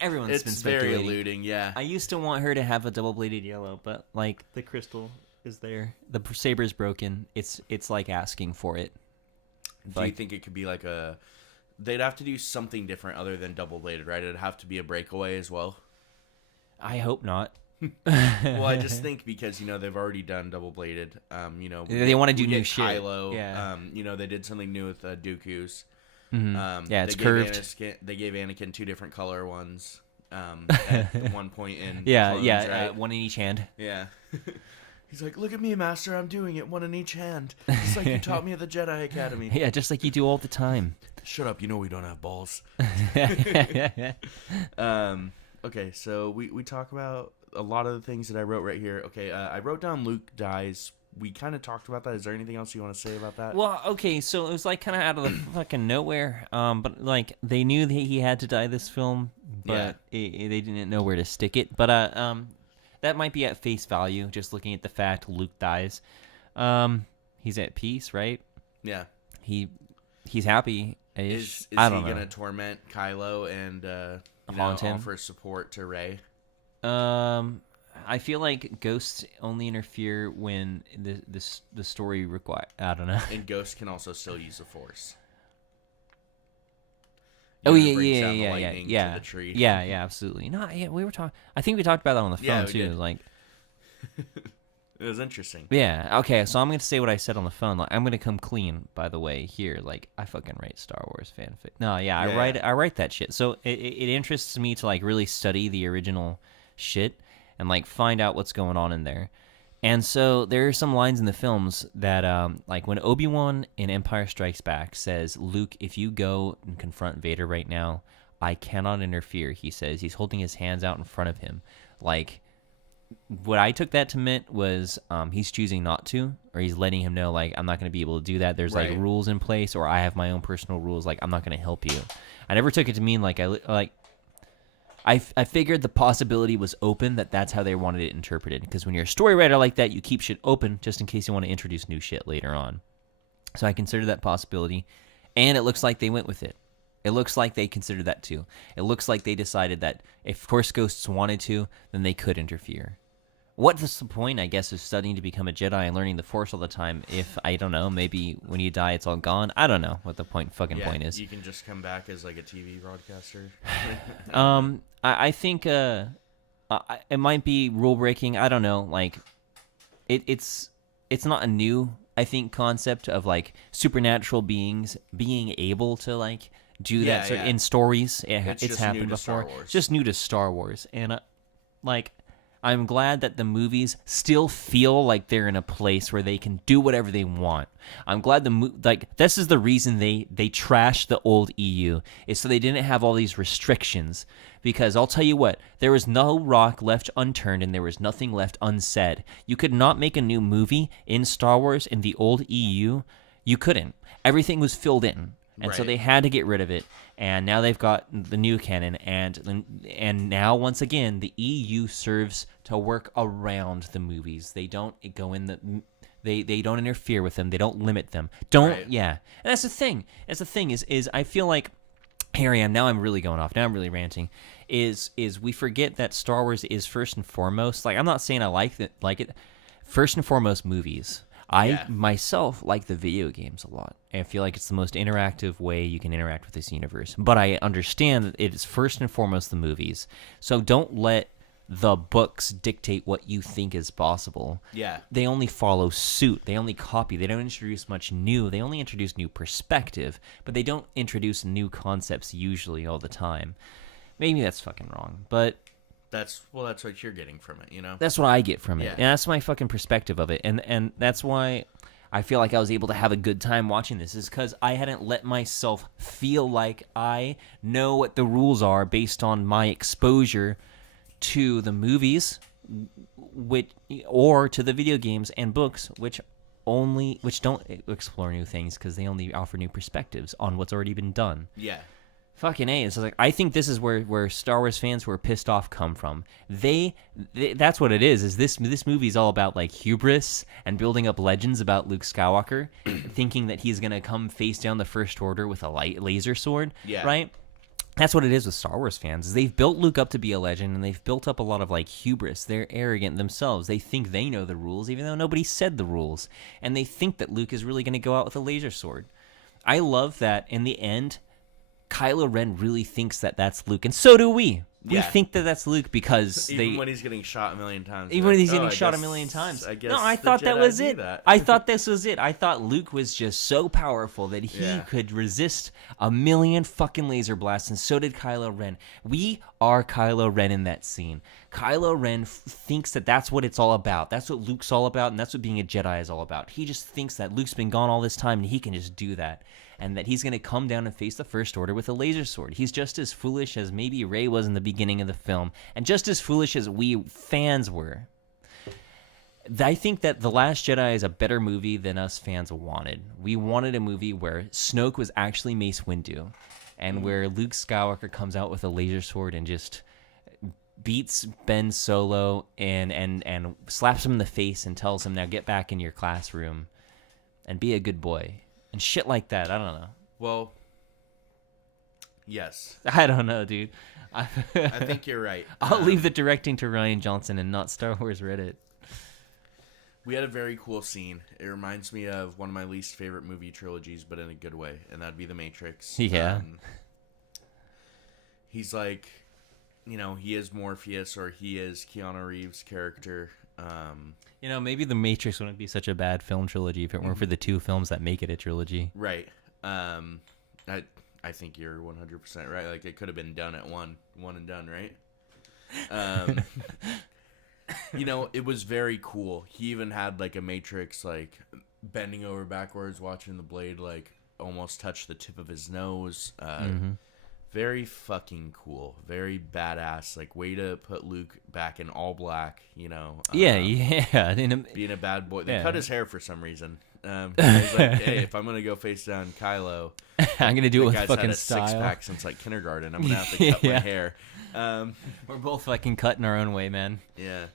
Everyone's been speculating. It's very eluding, yeah. I used to want her to have a double-bladed yellow, but, the crystal is there. The saber's broken. It's like asking for it. Do you think it could be they'd have to do something different other than double-bladed, right? It'd have to be a breakaway as well? I hope not. Well, I just think because they've already done double bladed. They want to do new shit. Kylo, yeah. They did something new with Dooku's. Mm-hmm. It's curved. They gave Anakin 2 different color ones. At one point in Clones, right? One in each hand. Yeah. He's like, "Look at me, Master! I'm doing it, one in each hand, just like you taught me at the Jedi Academy." Yeah, just like you do all the time. Shut up! We don't have balls. Okay, so we talk about a lot of the things that I wrote right here. Okay, I wrote down Luke dies. We kind of talked about that. Is there anything else you want to say about that? Well, okay, so it was kind of out of the fucking nowhere. But they knew that he had to die this film, but they didn't know where to stick it. But that might be at face value. Just looking at the fact Luke dies, he's at peace, right? Yeah. He's happy. Is he gonna torment Kylo and offer support to Rey? I feel like ghosts only interfere when the story require. I don't know. And ghosts can also still use the Force. Yeah. To the tree. Yeah, absolutely. No, we were talking. I think we talked about that on the phone too. It was interesting. Yeah. Okay. So I'm going to say what I said on the phone. I'm going to come clean, by the way. Here, I fucking write Star Wars fanfic. No, yeah, I write that shit. So it interests me to really study the original shit and find out what's going on in there. And so there are some lines in the films that when Obi-Wan in Empire Strikes Back says, "Luke, if you go and confront Vader right now, I cannot interfere," he says. He's holding his hands out in front of him. What I took that to mean was he's choosing not to, or he's letting him know, I'm not going to be able to do that. There's rules in place, or I have my own personal rules. I'm not going to help you. I never took it to mean I figured the possibility was open, that's how they wanted it interpreted. Because when you're a story writer like that, you keep shit open just in case you want to introduce new shit later on. So I considered that possibility, and it looks like they went with it. It looks like they considered that too. It looks like they decided that if Force Ghosts wanted to, then they could interfere. What's the point, I guess, of studying to become a Jedi and learning the Force all the time if, I don't know, maybe when you die it's all gone? I don't know what the point is. You can just come back as a TV broadcaster. I think it might be rule breaking. I don't know. It's not a new, I think, concept of supernatural beings being able to do that in stories. It's happened before. It's just new to Star Wars, and I'm glad that the movies still feel like they're in a place where they can do whatever they want. I'm glad this is the reason they trashed the old EU, is so they didn't have all these restrictions. Because I'll tell you what, there was no rock left unturned and there was nothing left unsaid. You could not make a new movie in Star Wars in the old EU. You couldn't. Everything was filled in. And so Right. they had to get rid of it, and now they've got the new canon, and now once again the EU serves to work around the movies. They don't go in the they don't interfere with them. They don't limit them. Right. Yeah. And that's the thing. Is I feel like here I am now. I'm really going off. Now I'm really ranting. Is we forget that Star Wars is first and foremost. Like I'm not saying I like it. First and foremost, movies. I myself like the video games a lot. I feel like it's the most interactive way you can interact with this universe. But I understand that it is first and foremost the movies. So don't let the books dictate what you think is possible. Yeah. They only follow suit. They only copy. They don't introduce much new. They only introduce new perspective, but they don't introduce new concepts usually all the time. Maybe that's fucking wrong, but That's what you're getting from it, you know? that's what I get from it. Yeah. And that's my fucking perspective of it. And that's why I feel like I was able to have a good time watching this, is because I hadn't let myself feel like I know what the rules are based on my exposure to the movies, or to the video games and books, which don't explore new things because they only offer new perspectives on what's already been done. Yeah. Fucking A. It's like, I think this is where Star Wars fans who are pissed off come from. They that's what it is this movie is all about like hubris and building up legends about Luke Skywalker, thinking that he's going to come face down the First Order with a laser sword, Yeah. right? That's what it is with Star Wars fans. Is they've built Luke up to be a legend, and they've built up a lot of like hubris. They're arrogant themselves. They think they know the rules, even though nobody said the rules. And they think that Luke is really going to go out with a laser sword. I love that in the end, Kylo Ren really thinks that that's Luke, and so do we. We Yeah. think that that's Luke because Even when he's getting shot a million times. even when he's getting I shot a guess- million times. I guess No, I the thought that Jedi was do it. that. I thought this was it. I thought Luke was just so powerful that he Yeah. could resist a million fucking laser blasts, and so did Kylo Ren. We are Kylo Ren in that scene. Kylo Ren thinks that that's what it's all about. That's what Luke's all about, and that's what being a Jedi is all about. He just thinks that Luke's been gone all this time, and he can just do that. And that he's going to come down and face the First Order with a laser sword. He's just as foolish as maybe Rey was in the beginning of the film, and just as foolish as we fans were. I think that The Last Jedi is a better movie than us fans wanted. We wanted a movie where Snoke was actually Mace Windu, and where Luke Skywalker comes out with a laser sword and just beats Ben Solo and slaps him in the face and tells him, now get back in your classroom and be a good boy. And shit like that. I don't know. Well, yes. I don't know, dude. I think you're right. I'll leave the directing to Rian Johnson and not Star Wars Reddit. We had a very cool scene. It reminds me of one of my least favorite movie trilogies, but in a good way, and that'd be The Matrix. Yeah. He's like, he is Morpheus, or he is Keanu Reeves' character. Maybe The Matrix wouldn't be such a bad film trilogy if it weren't for the two films that make it a trilogy. Right. I think you're 100% right. Like, it could have been done at one and done, right? It was very cool. He even had like a Matrix, like bending over backwards, watching the blade like almost touch the tip of his nose. Very fucking cool. Very badass. Like, way to put Luke back in all black, Yeah. being a bad boy. They Yeah. cut his hair for some reason. He's like, hey, if I'm going to go face down Kylo, I'm going to do it the with guy's fucking had a style. six-pack since like kindergarten. I'm going to have to cut my Yeah. hair. We're both fucking cutting our own way, man. Yeah.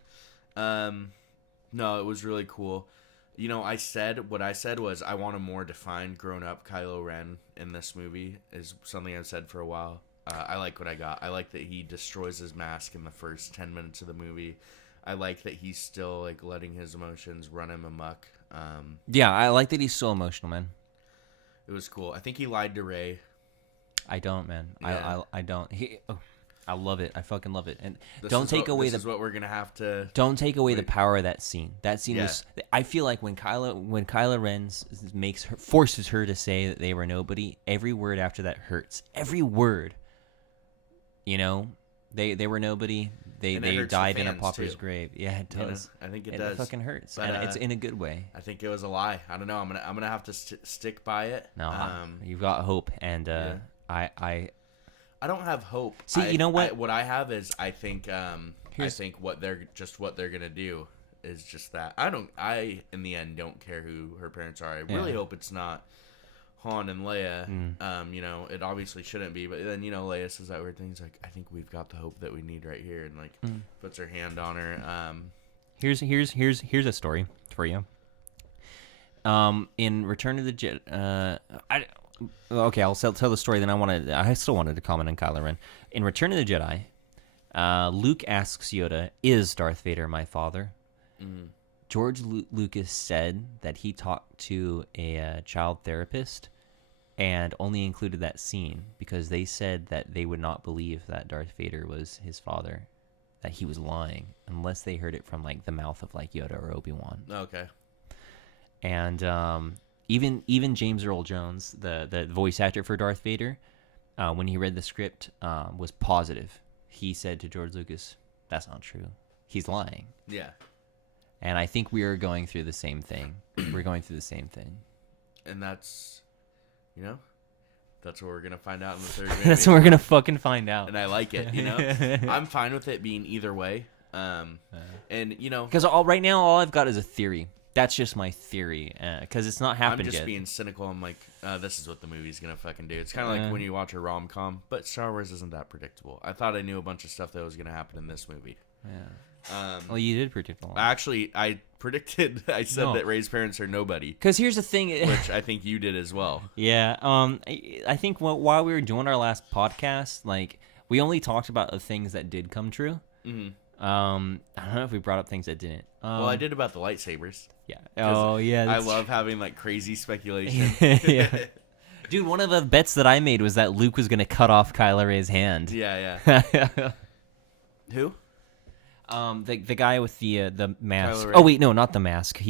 No, it was really cool. What I said was I want a more defined grown-up Kylo Ren in this movie, is something I've said for a while. I like what I got. I like that he destroys his mask in the first 10 minutes of the movie. I like that he's still like letting his emotions run him amok. Yeah, I like that he's so emotional, man. It was cool. I think he lied to Rey. I don't, man. Yeah. I don't. I love it. I fucking love it. And This don't is take what- away this the is what we're gonna have to. Don't take away the Wait. power of that scene. That scene Yeah. was. I feel like when Kylo Ren forces her to say that they were nobody. Every word after that hurts. Every word. They were nobody. And it They hurts the died in a fans, pauper's too. grave. Yeah, it does. I think it It does. fucking hurts, But, and it's in a good way. I think it was a lie. I don't know. I'm gonna have to stick by it. No, you've got hope, and yeah. I I don't have hope. See, you know what? What I have is I think Here's- what they're gonna do is just that. I in the end don't care who her parents are. I really Yeah. hope it's not Han and Leia. You know, it obviously shouldn't be, but then, you know, Leia says that weird thing. He's like, I think we've got the hope that we need right here, and like puts her hand on her. Here's a story for you. In Return of the Jedi, okay, I'll tell the story. Then I still wanted to comment on Kylo Ren. In Return of the Jedi, Luke asks Yoda, "Is Darth Vader my father?" George Lucas said that he talked to a child therapist and only included that scene because they said that they would not believe that Darth Vader was his father, that he was lying, unless they heard it from like the mouth of like Yoda or Obi-Wan. Okay. And even James Earl Jones, the voice actor for Darth Vader, when he read the script, was positive. He said to George Lucas, "That's not true. He's lying." Yeah. And I think we are going through the same thing. We're going through the same thing. And that's, you know, that's what we're going to find out in the third movie. That's what we're going to fucking find out. And I like it, you know? I'm fine with it being either way. And, you know. Because right now, all I've got is a theory. That's just my theory. Because it's not happened yet. I'm just being cynical. I'm like, this is what the movie's going to fucking do. It's kind of like when you watch a rom-com. But Star Wars isn't that predictable. I thought I knew a bunch of stuff that was going to happen in this movie. Yeah. Well, you did predict a lot. Actually, I said that Rey's parents are nobody. Because here's the thing. Which I think you did as well. Yeah. I think while we were doing our last podcast, like, we only talked about the things that did come true. Mm-hmm. I don't know if we brought up things that didn't. Well, I did about the lightsabers. Yeah. Oh, yeah. I love having, like, crazy speculation. Yeah. Dude, one of the bets that I made was that Luke was going to cut off Kylo Rey's hand. Yeah. Who? The guy with the mask. Kylo Ren. Oh wait, no, not the mask.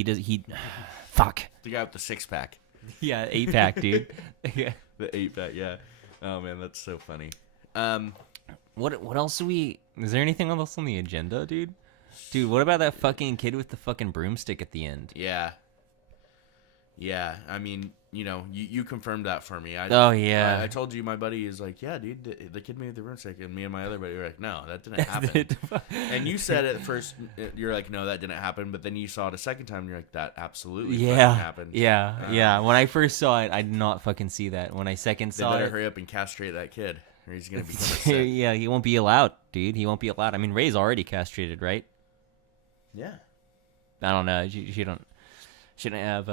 Fuck. The guy with the 6-pack. Yeah, 8-pack, dude. Yeah. The 8-pack, yeah. Oh man, that's so funny. What else do we? Is there anything else on the agenda, dude? Dude, what about that fucking kid with the fucking broomstick at the end? Yeah. Yeah, I mean, you know, you confirmed that for me. I told you my buddy is like, yeah, dude, the kid made the broomstick, and me and my other buddy were like, no, that didn't happen. And you said at first, you're like, no, that didn't happen, but then you saw it a second time, and you're like, that absolutely happened. Yeah. When I first saw it, I did not fucking see that. When I second saw it, they better hurry up and castrate that kid, or he's gonna become a Sith. Yeah, he won't be allowed, dude. He won't be allowed. I mean, Rey's already castrated, right? Yeah. I don't know. She shouldn't have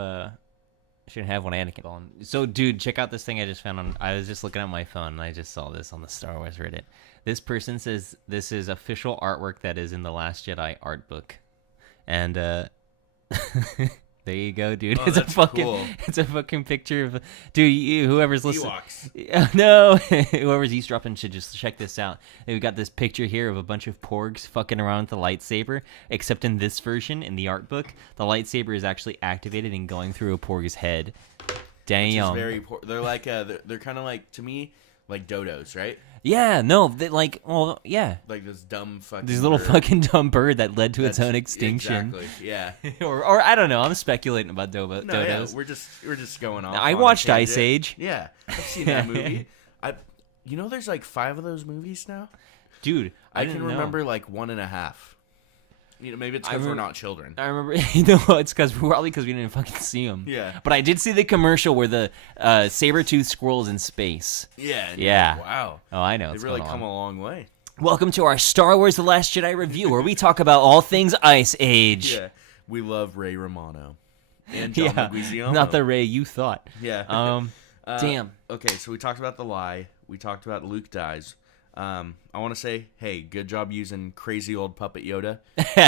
one Anakin on. So, dude, check out this thing I just found I was just looking at my phone, and I just saw this on the Star Wars Reddit. This person says this is official artwork that is in the Last Jedi art book. And, there you go, dude. Oh, cool. It's a fucking picture of, dude, whoever's listening. Ewoks. No, whoever's eavesdropping should just check this out. We've got this picture here of a bunch of porgs fucking around with the lightsaber, except in this version, in the art book, the lightsaber is actually activated and going through a porg's head. Damn. Which is very they're like, they're kind of like, to me, like dodos, right? Yeah, no, yeah. Like this dumb fucking this little bird. Fucking dumb bird that led to its own extinction. Exactly, yeah. or I don't know, I'm speculating about dodos. Yeah, we're just going off. I watched Ice Age. Yeah, I've seen that movie. There's like 5 of those movies now? Dude, I can remember like 1.5. You know, maybe it's because we're not children. I remember, it's probably because we didn't fucking see them. Yeah. But I did see the commercial where the saber-toothed squirrel's in space. Yeah. Yeah. Like, wow. Oh, I know. They've really come a long way. Welcome to our Star Wars The Last Jedi review, where we talk about all things Ice Age. Yeah. We love Ray Romano. And John Leguizamo. Not the Ray you thought. Yeah. Damn. Okay, so we talked about the lie. We talked about Luke dies. I want to say, hey, good job using crazy old puppet Yoda.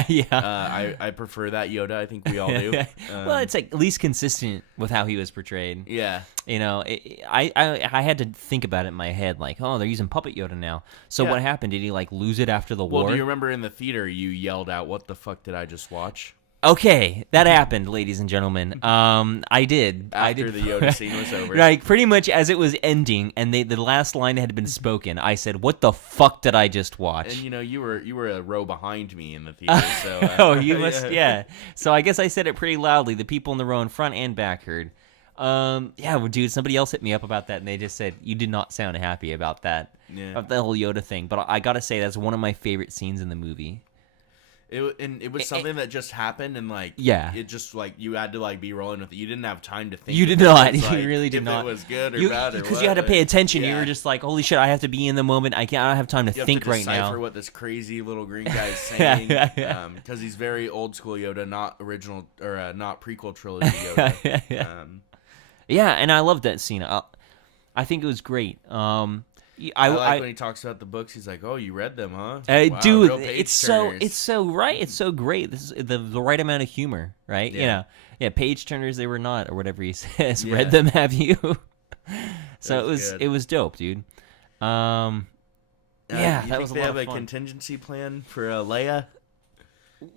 Yeah. I prefer that Yoda. I think we all do. Well, it's like at least consistent with how he was portrayed. Yeah. You know, I had to think about it in my head, like, oh, they're using puppet Yoda now. So what happened? Did he like lose it after the war? Well, do you remember in the theater you yelled out, "What the fuck did I just watch?" Okay, that happened, ladies and gentlemen. I did. After the Yoda scene was over. Like, pretty much as it was ending and the last line had been spoken, I said, "What the fuck did I just watch?" And, you know, you were a row behind me in the theater, so... oh, you must... Yeah. So I guess I said it pretty loudly. The people in the row in front and back heard. Yeah, well, dude, somebody else hit me up about that, and they just said, you did not sound happy about that. Yeah. About the whole Yoda thing. But I gotta say, that's one of my favorite scenes in the movie. It was something that just happened, and like it just like you had to like be rolling with it. You didn't have time to think. You did not. Like, You really did if not. It was good or bad, because you had to pay attention. You were just like, holy shit, I have to be in the moment. I don't have time to think right now. You have to decipher what this crazy little green guy is saying, because he's very old school Yoda, not original or not prequel trilogy Yoda. Yeah, and I loved that scene. I think it was great. I like when he talks about the books. He's like, "Oh, you read them, huh?" Wow, dude, it's so right. It's so great. This is the right amount of humor, right? Yeah. Page turners they were not, or whatever he says. Read them, have you? So it was dope, dude. That was a lot of fun. They have a contingency plan for Leia.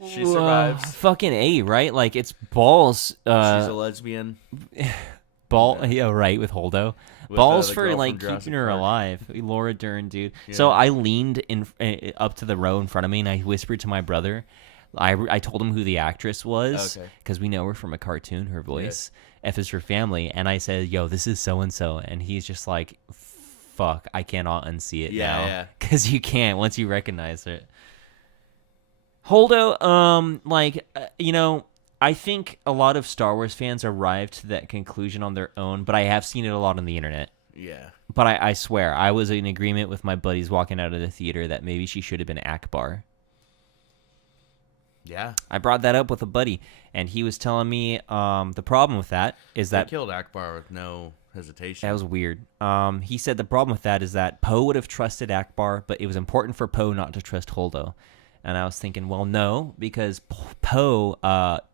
She survives. Fucking A, right? Like it's balls. She's a lesbian. Right, with Holdo. Balls for like Jurassic keeping her Park. alive. Laura Dern, dude. Yeah. So I leaned up to the row in front of me and I whispered to my brother. I told him who the actress was because we know her from a cartoon, her voice. F is for family. And I said, yo, this is so-and-so. And he's just like, fuck, I cannot unsee it now. Yeah. Because you can't once you recognize it. Holdo, I think a lot of Star Wars fans arrived to that conclusion on their own, but I have seen it a lot on the internet. Yeah. But I swear, I was in agreement with my buddies walking out of the theater that maybe she should have been Akbar. Yeah. I brought that up with a buddy, and he was telling me the problem with that is that... They killed Akbar with no hesitation. That was weird. He said the problem with that is that Poe would have trusted Akbar, but it was important for Poe not to trust Holdo. And I was thinking, well, no, because Poe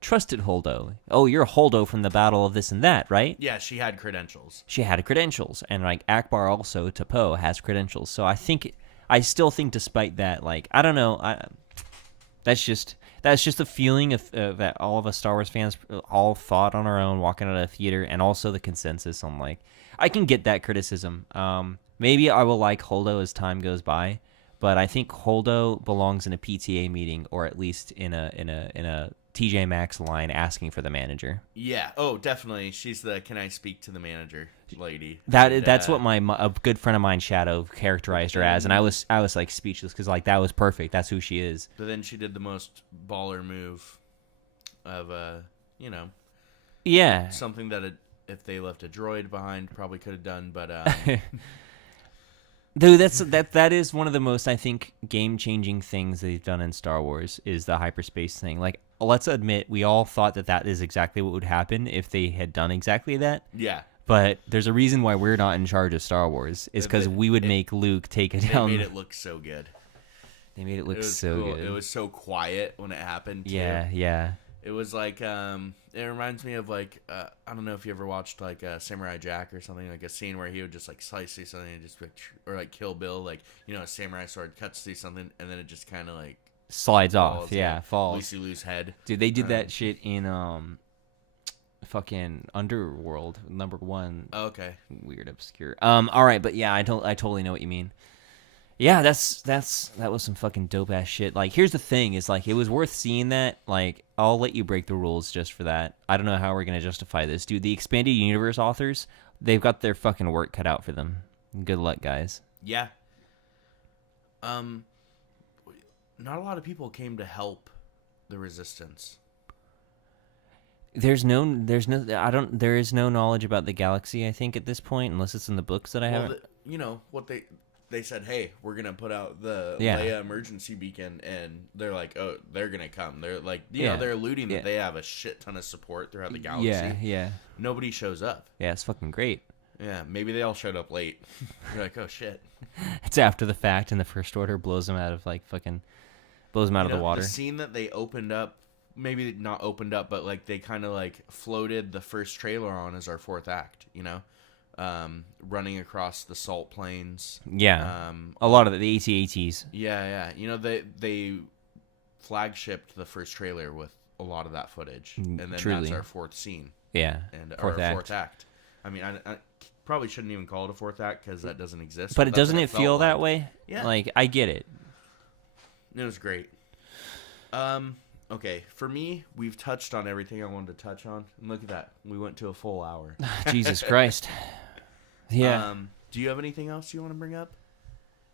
trusted Holdo. Oh, you're Holdo from the Battle of this and that, right? Yeah, she had credentials. She had credentials, and like Akbar also to Poe has credentials. So I still think, despite that, like I don't know, that's just a feeling of that all of us Star Wars fans all thought on our own walking out of the theater, and also the consensus on like I can get that criticism. Maybe I will like Holdo as time goes by. But I think Holdo belongs in a PTA meeting, or at least in a TJ Maxx line asking for the manager. Yeah. Oh, definitely. She's the "Can I speak to the manager?" lady. That's what a good friend of mine, Shadow, characterized her as, and I was like speechless because like that was perfect. That's who she is. But then she did the most baller move of yeah, something that if they left a droid behind probably could have done, but. Dude, that is one of the most, I think, game-changing things they've done in Star Wars is the hyperspace thing. Like, let's admit, we all thought that is exactly what would happen if they had done exactly that. Yeah. But there's a reason why we're not in charge of Star Wars. Is because we would make Luke take it down. They made it look so good. They made it look so cool. good. It was so quiet when it happened, too. Yeah. It was like, it reminds me of like, I don't know if you ever watched like Samurai Jack or something, like a scene where he would just like slice through something and just, or like Kill Bill, like, a samurai sword cuts through something and then it just kind of like slides off. Yeah, falls. Loosey-loose head. Dude, they did that shit in fucking Underworld #1. Oh, okay. Weird, obscure. All right, but yeah, I totally know what you mean. Yeah, that was some fucking dope ass shit. Like, here's the thing: is like it was worth seeing that. Like, I'll let you break the rules just for that. I don't know how we're gonna justify this, dude. The expanded universe authors, they've got their fucking work cut out for them. Good luck, guys. Yeah. Not a lot of people came to help the Resistance. There is no knowledge about the galaxy, I think, at this point, unless it's in the books that I haven't. What they said, hey, we're gonna put out the Leia emergency beacon, and they're like, oh, they're gonna come. They're like, they're alluding that they have a shit ton of support throughout the galaxy. Yeah. Nobody shows up. Yeah, it's fucking great. Yeah, maybe they all showed up late. You're like, oh shit. It's after the fact, and the First Order blows them out of of the water. The scene that they opened up, maybe not opened up, but like they kind of like floated the first trailer on as our fourth act. Running across the salt plains. Yeah. A lot of the AT-ATs. Yeah. They flagshipped the first trailer with a lot of that footage, and then that's our fourth scene. Yeah. And our fourth act. I mean, I probably shouldn't even call it a fourth act because that doesn't exist. But doesn't it feel that way? Yeah. Like, I get it. It was great. Okay, for me, we've touched on everything I wanted to touch on. And look at that. We went to a full hour. Jesus Christ. Yeah. Do you have anything else you want to bring up?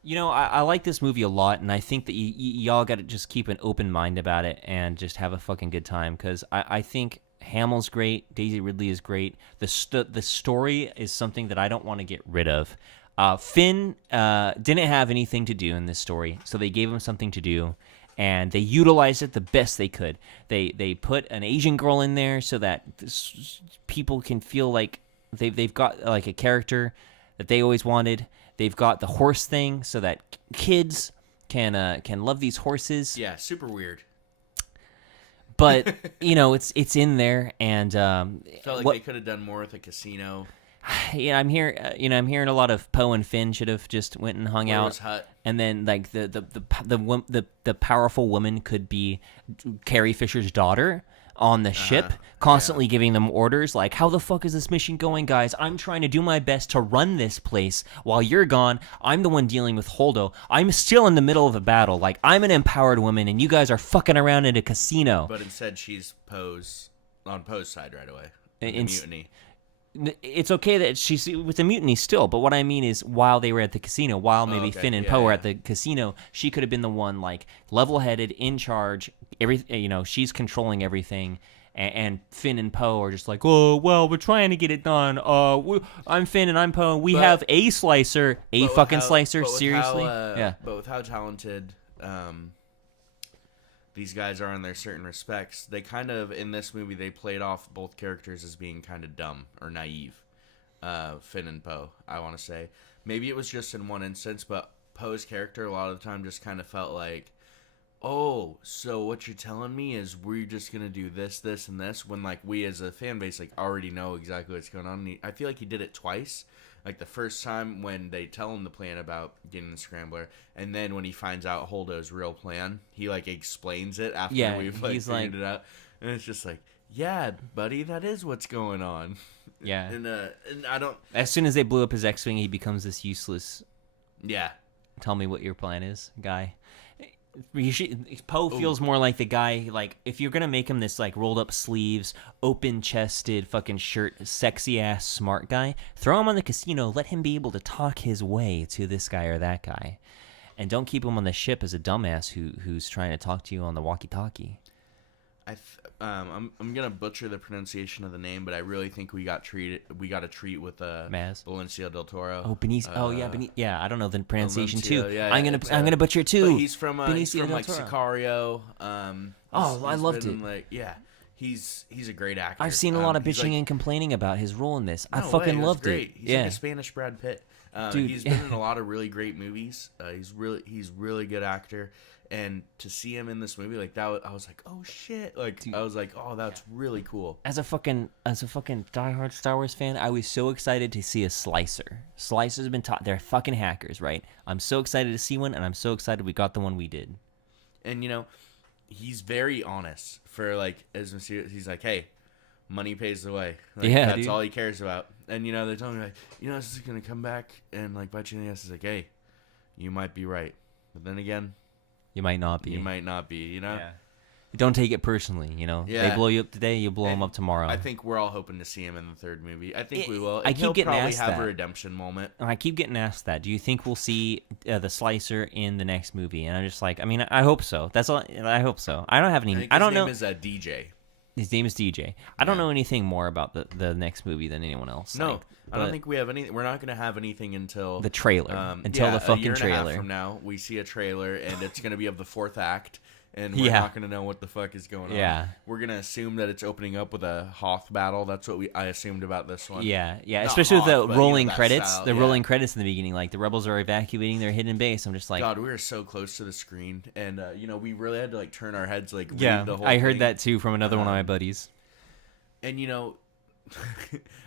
I like this movie a lot, and I think that y'all got to just keep an open mind about it and just have a fucking good time, because I think Hamill's great, Daisy Ridley is great. The story is something that I don't want to get rid of. Finn didn't have anything to do in this story, so they gave him something to do, and they utilized it the best they could. They put an Asian girl in there so that people can feel like they've got like a character that they always wanted. They've got the horse thing so that kids can love these horses. Yeah, super weird. But it's in there, and felt like they could have done more with a casino. Yeah, I'm hearing a lot of Poe and Finn should have just went and hung out, Hut. And then like the powerful woman could be Carrie Fisher's daughter on the ship, constantly giving them orders like, how the fuck is this mission going, guys? I'm trying to do my best to run this place while you're gone. I'm the one dealing with Holdo. I'm still in the middle of a battle. Like, I'm an empowered woman, and you guys are fucking around in a casino. But instead, she's on Poe's side right away. In the mutiny. It's okay that she's with the mutiny still, but what I mean is while they were at the casino, while maybe Finn and Poe were at the casino, she could have been the one like level-headed, in charge. She's controlling everything, and Finn and Poe are just like, oh well, we're trying to get it done. I'm Finn and I'm Poe. We have a slicer, slicer. Seriously, But with how talented these guys are in their certain respects, they kind of, in this movie, they played off both characters as being kind of dumb or naive. Finn and Poe, I want to say. Maybe it was just in one instance, but Poe's character a lot of the time just kind of felt like, oh, so what you're telling me is we're just going to do this, this, and this, when like we as a fan base like already know exactly what's going on. And I feel like he did it twice. Like the first time when they tell him the plan about getting the scrambler, and then when he finds out Holdo's real plan, he like explains it after we've like figured it out, and it's just like, yeah, buddy, that is what's going on. Yeah, and I don't. As soon as they blew up his X-wing, he becomes this useless. Yeah. Tell me what your plan is, guy. Poe feels more like the guy, like, if you're going to make him this, like, rolled-up sleeves, open-chested, fucking shirt, sexy-ass smart guy, throw him on the casino, let him be able to talk his way to this guy or that guy. And don't keep him on the ship as a dumbass who's trying to talk to you on the walkie-talkie. I'm gonna butcher the pronunciation of the name, but I really think we got a treat with Benicio del Toro. Oh, Benicio. Yeah, I don't know the pronunciation too. Yeah, I'm gonna butcher it too. But he's from like Sicario. I loved it. Like, yeah, he's a great actor. I've seen a lot of bitching and complaining about his role in this. I fucking loved it. He's like a Spanish Brad Pitt. Dude. He's been in a lot of really great movies. He's really good actor. And to see him in this movie like that, I was like, oh shit! Like, dude, I was like, oh, that's really cool. As a fucking diehard Star Wars fan, I was so excited to see a slicer. Slicers have been taught; they're fucking hackers, right? I'm so excited to see one, and I'm so excited we got the one we did. And he's very honest for like he's like, hey, money pays the way. Like, that's dude. All he cares about. And they tell me like, this is gonna come back and like bite you in the ass. It's like, hey, you might be right, but then again. You might not be. Yeah. Don't take it personally, Yeah. They blow you up today, you blow them up tomorrow. I think we're all hoping to see him in the third movie. I think we will. I keep getting asked that. He'll probably have a redemption moment. I keep getting asked that. Do you think we'll see the Slicer in the next movie? And I'm just like, I hope so. That's all. I hope so. I don't have any. I don't know. His name is DJ. His name is DJ. I don't know anything more about the next movie than anyone else. No. I don't think we have any. We're not going to have anything until the trailer. Until the fucking trailer. A year and a half from now, we see a trailer, and it's going to be of the fourth act, and we're not going to know what the fuck is going on. Yeah, we're going to assume that it's opening up with a Hoth battle. That's what I assumed about this one. Yeah. Not especially Hoth, with the rolling credits. Style, rolling credits in the beginning, like the rebels are evacuating their hidden base. I'm just like, God, we were so close to the screen, and we really had to like turn our heads like. Yeah, read the whole I heard thing. that too from another one of my buddies. And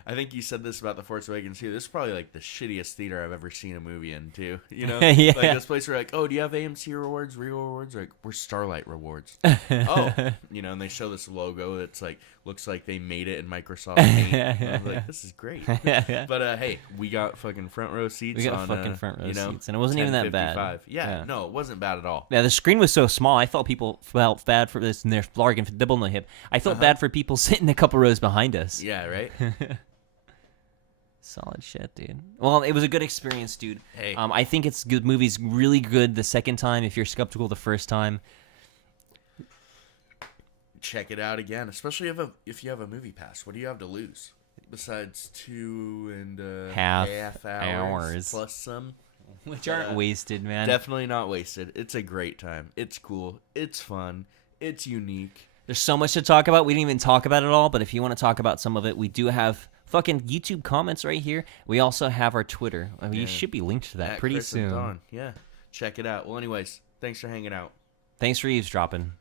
I think you said this about The Force Awakens too. This is probably like the shittiest theater I've ever seen a movie in too. Yeah. Like this place where like, oh, do you have AMC rewards, Regal rewards? Like, we're Starlight rewards. Oh, and they show this logo that's like looks like they made it in Microsoft Paint. I was like, this is great. But hey, we got fucking front row seats. We got fucking front row seats, and it wasn't even that bad. Yeah, no, it wasn't bad at all. Yeah, the screen was so small. I thought people felt bad for this, and they're larging for dibble in the hip. I felt bad for people sitting a couple rows behind us. Yeah, right. Solid shit, dude. Well, it was a good experience, dude. Hey. I think it's good. Movie's really good the second time. If you're skeptical the first time, check it out again. Especially if you have a movie pass. What do you have to lose besides 2.5 hours plus some, which aren't wasted, man. Definitely not wasted. It's a great time. It's cool. It's fun. It's unique. There's so much to talk about. We didn't even talk about it all, but if you want to talk about some of it, we do have fucking YouTube comments right here. We also have our Twitter. I mean, you should be linked to that pretty Cris soon. and Dawn. Yeah, check it out. Well, anyways, thanks for hanging out. Thanks for eavesdropping.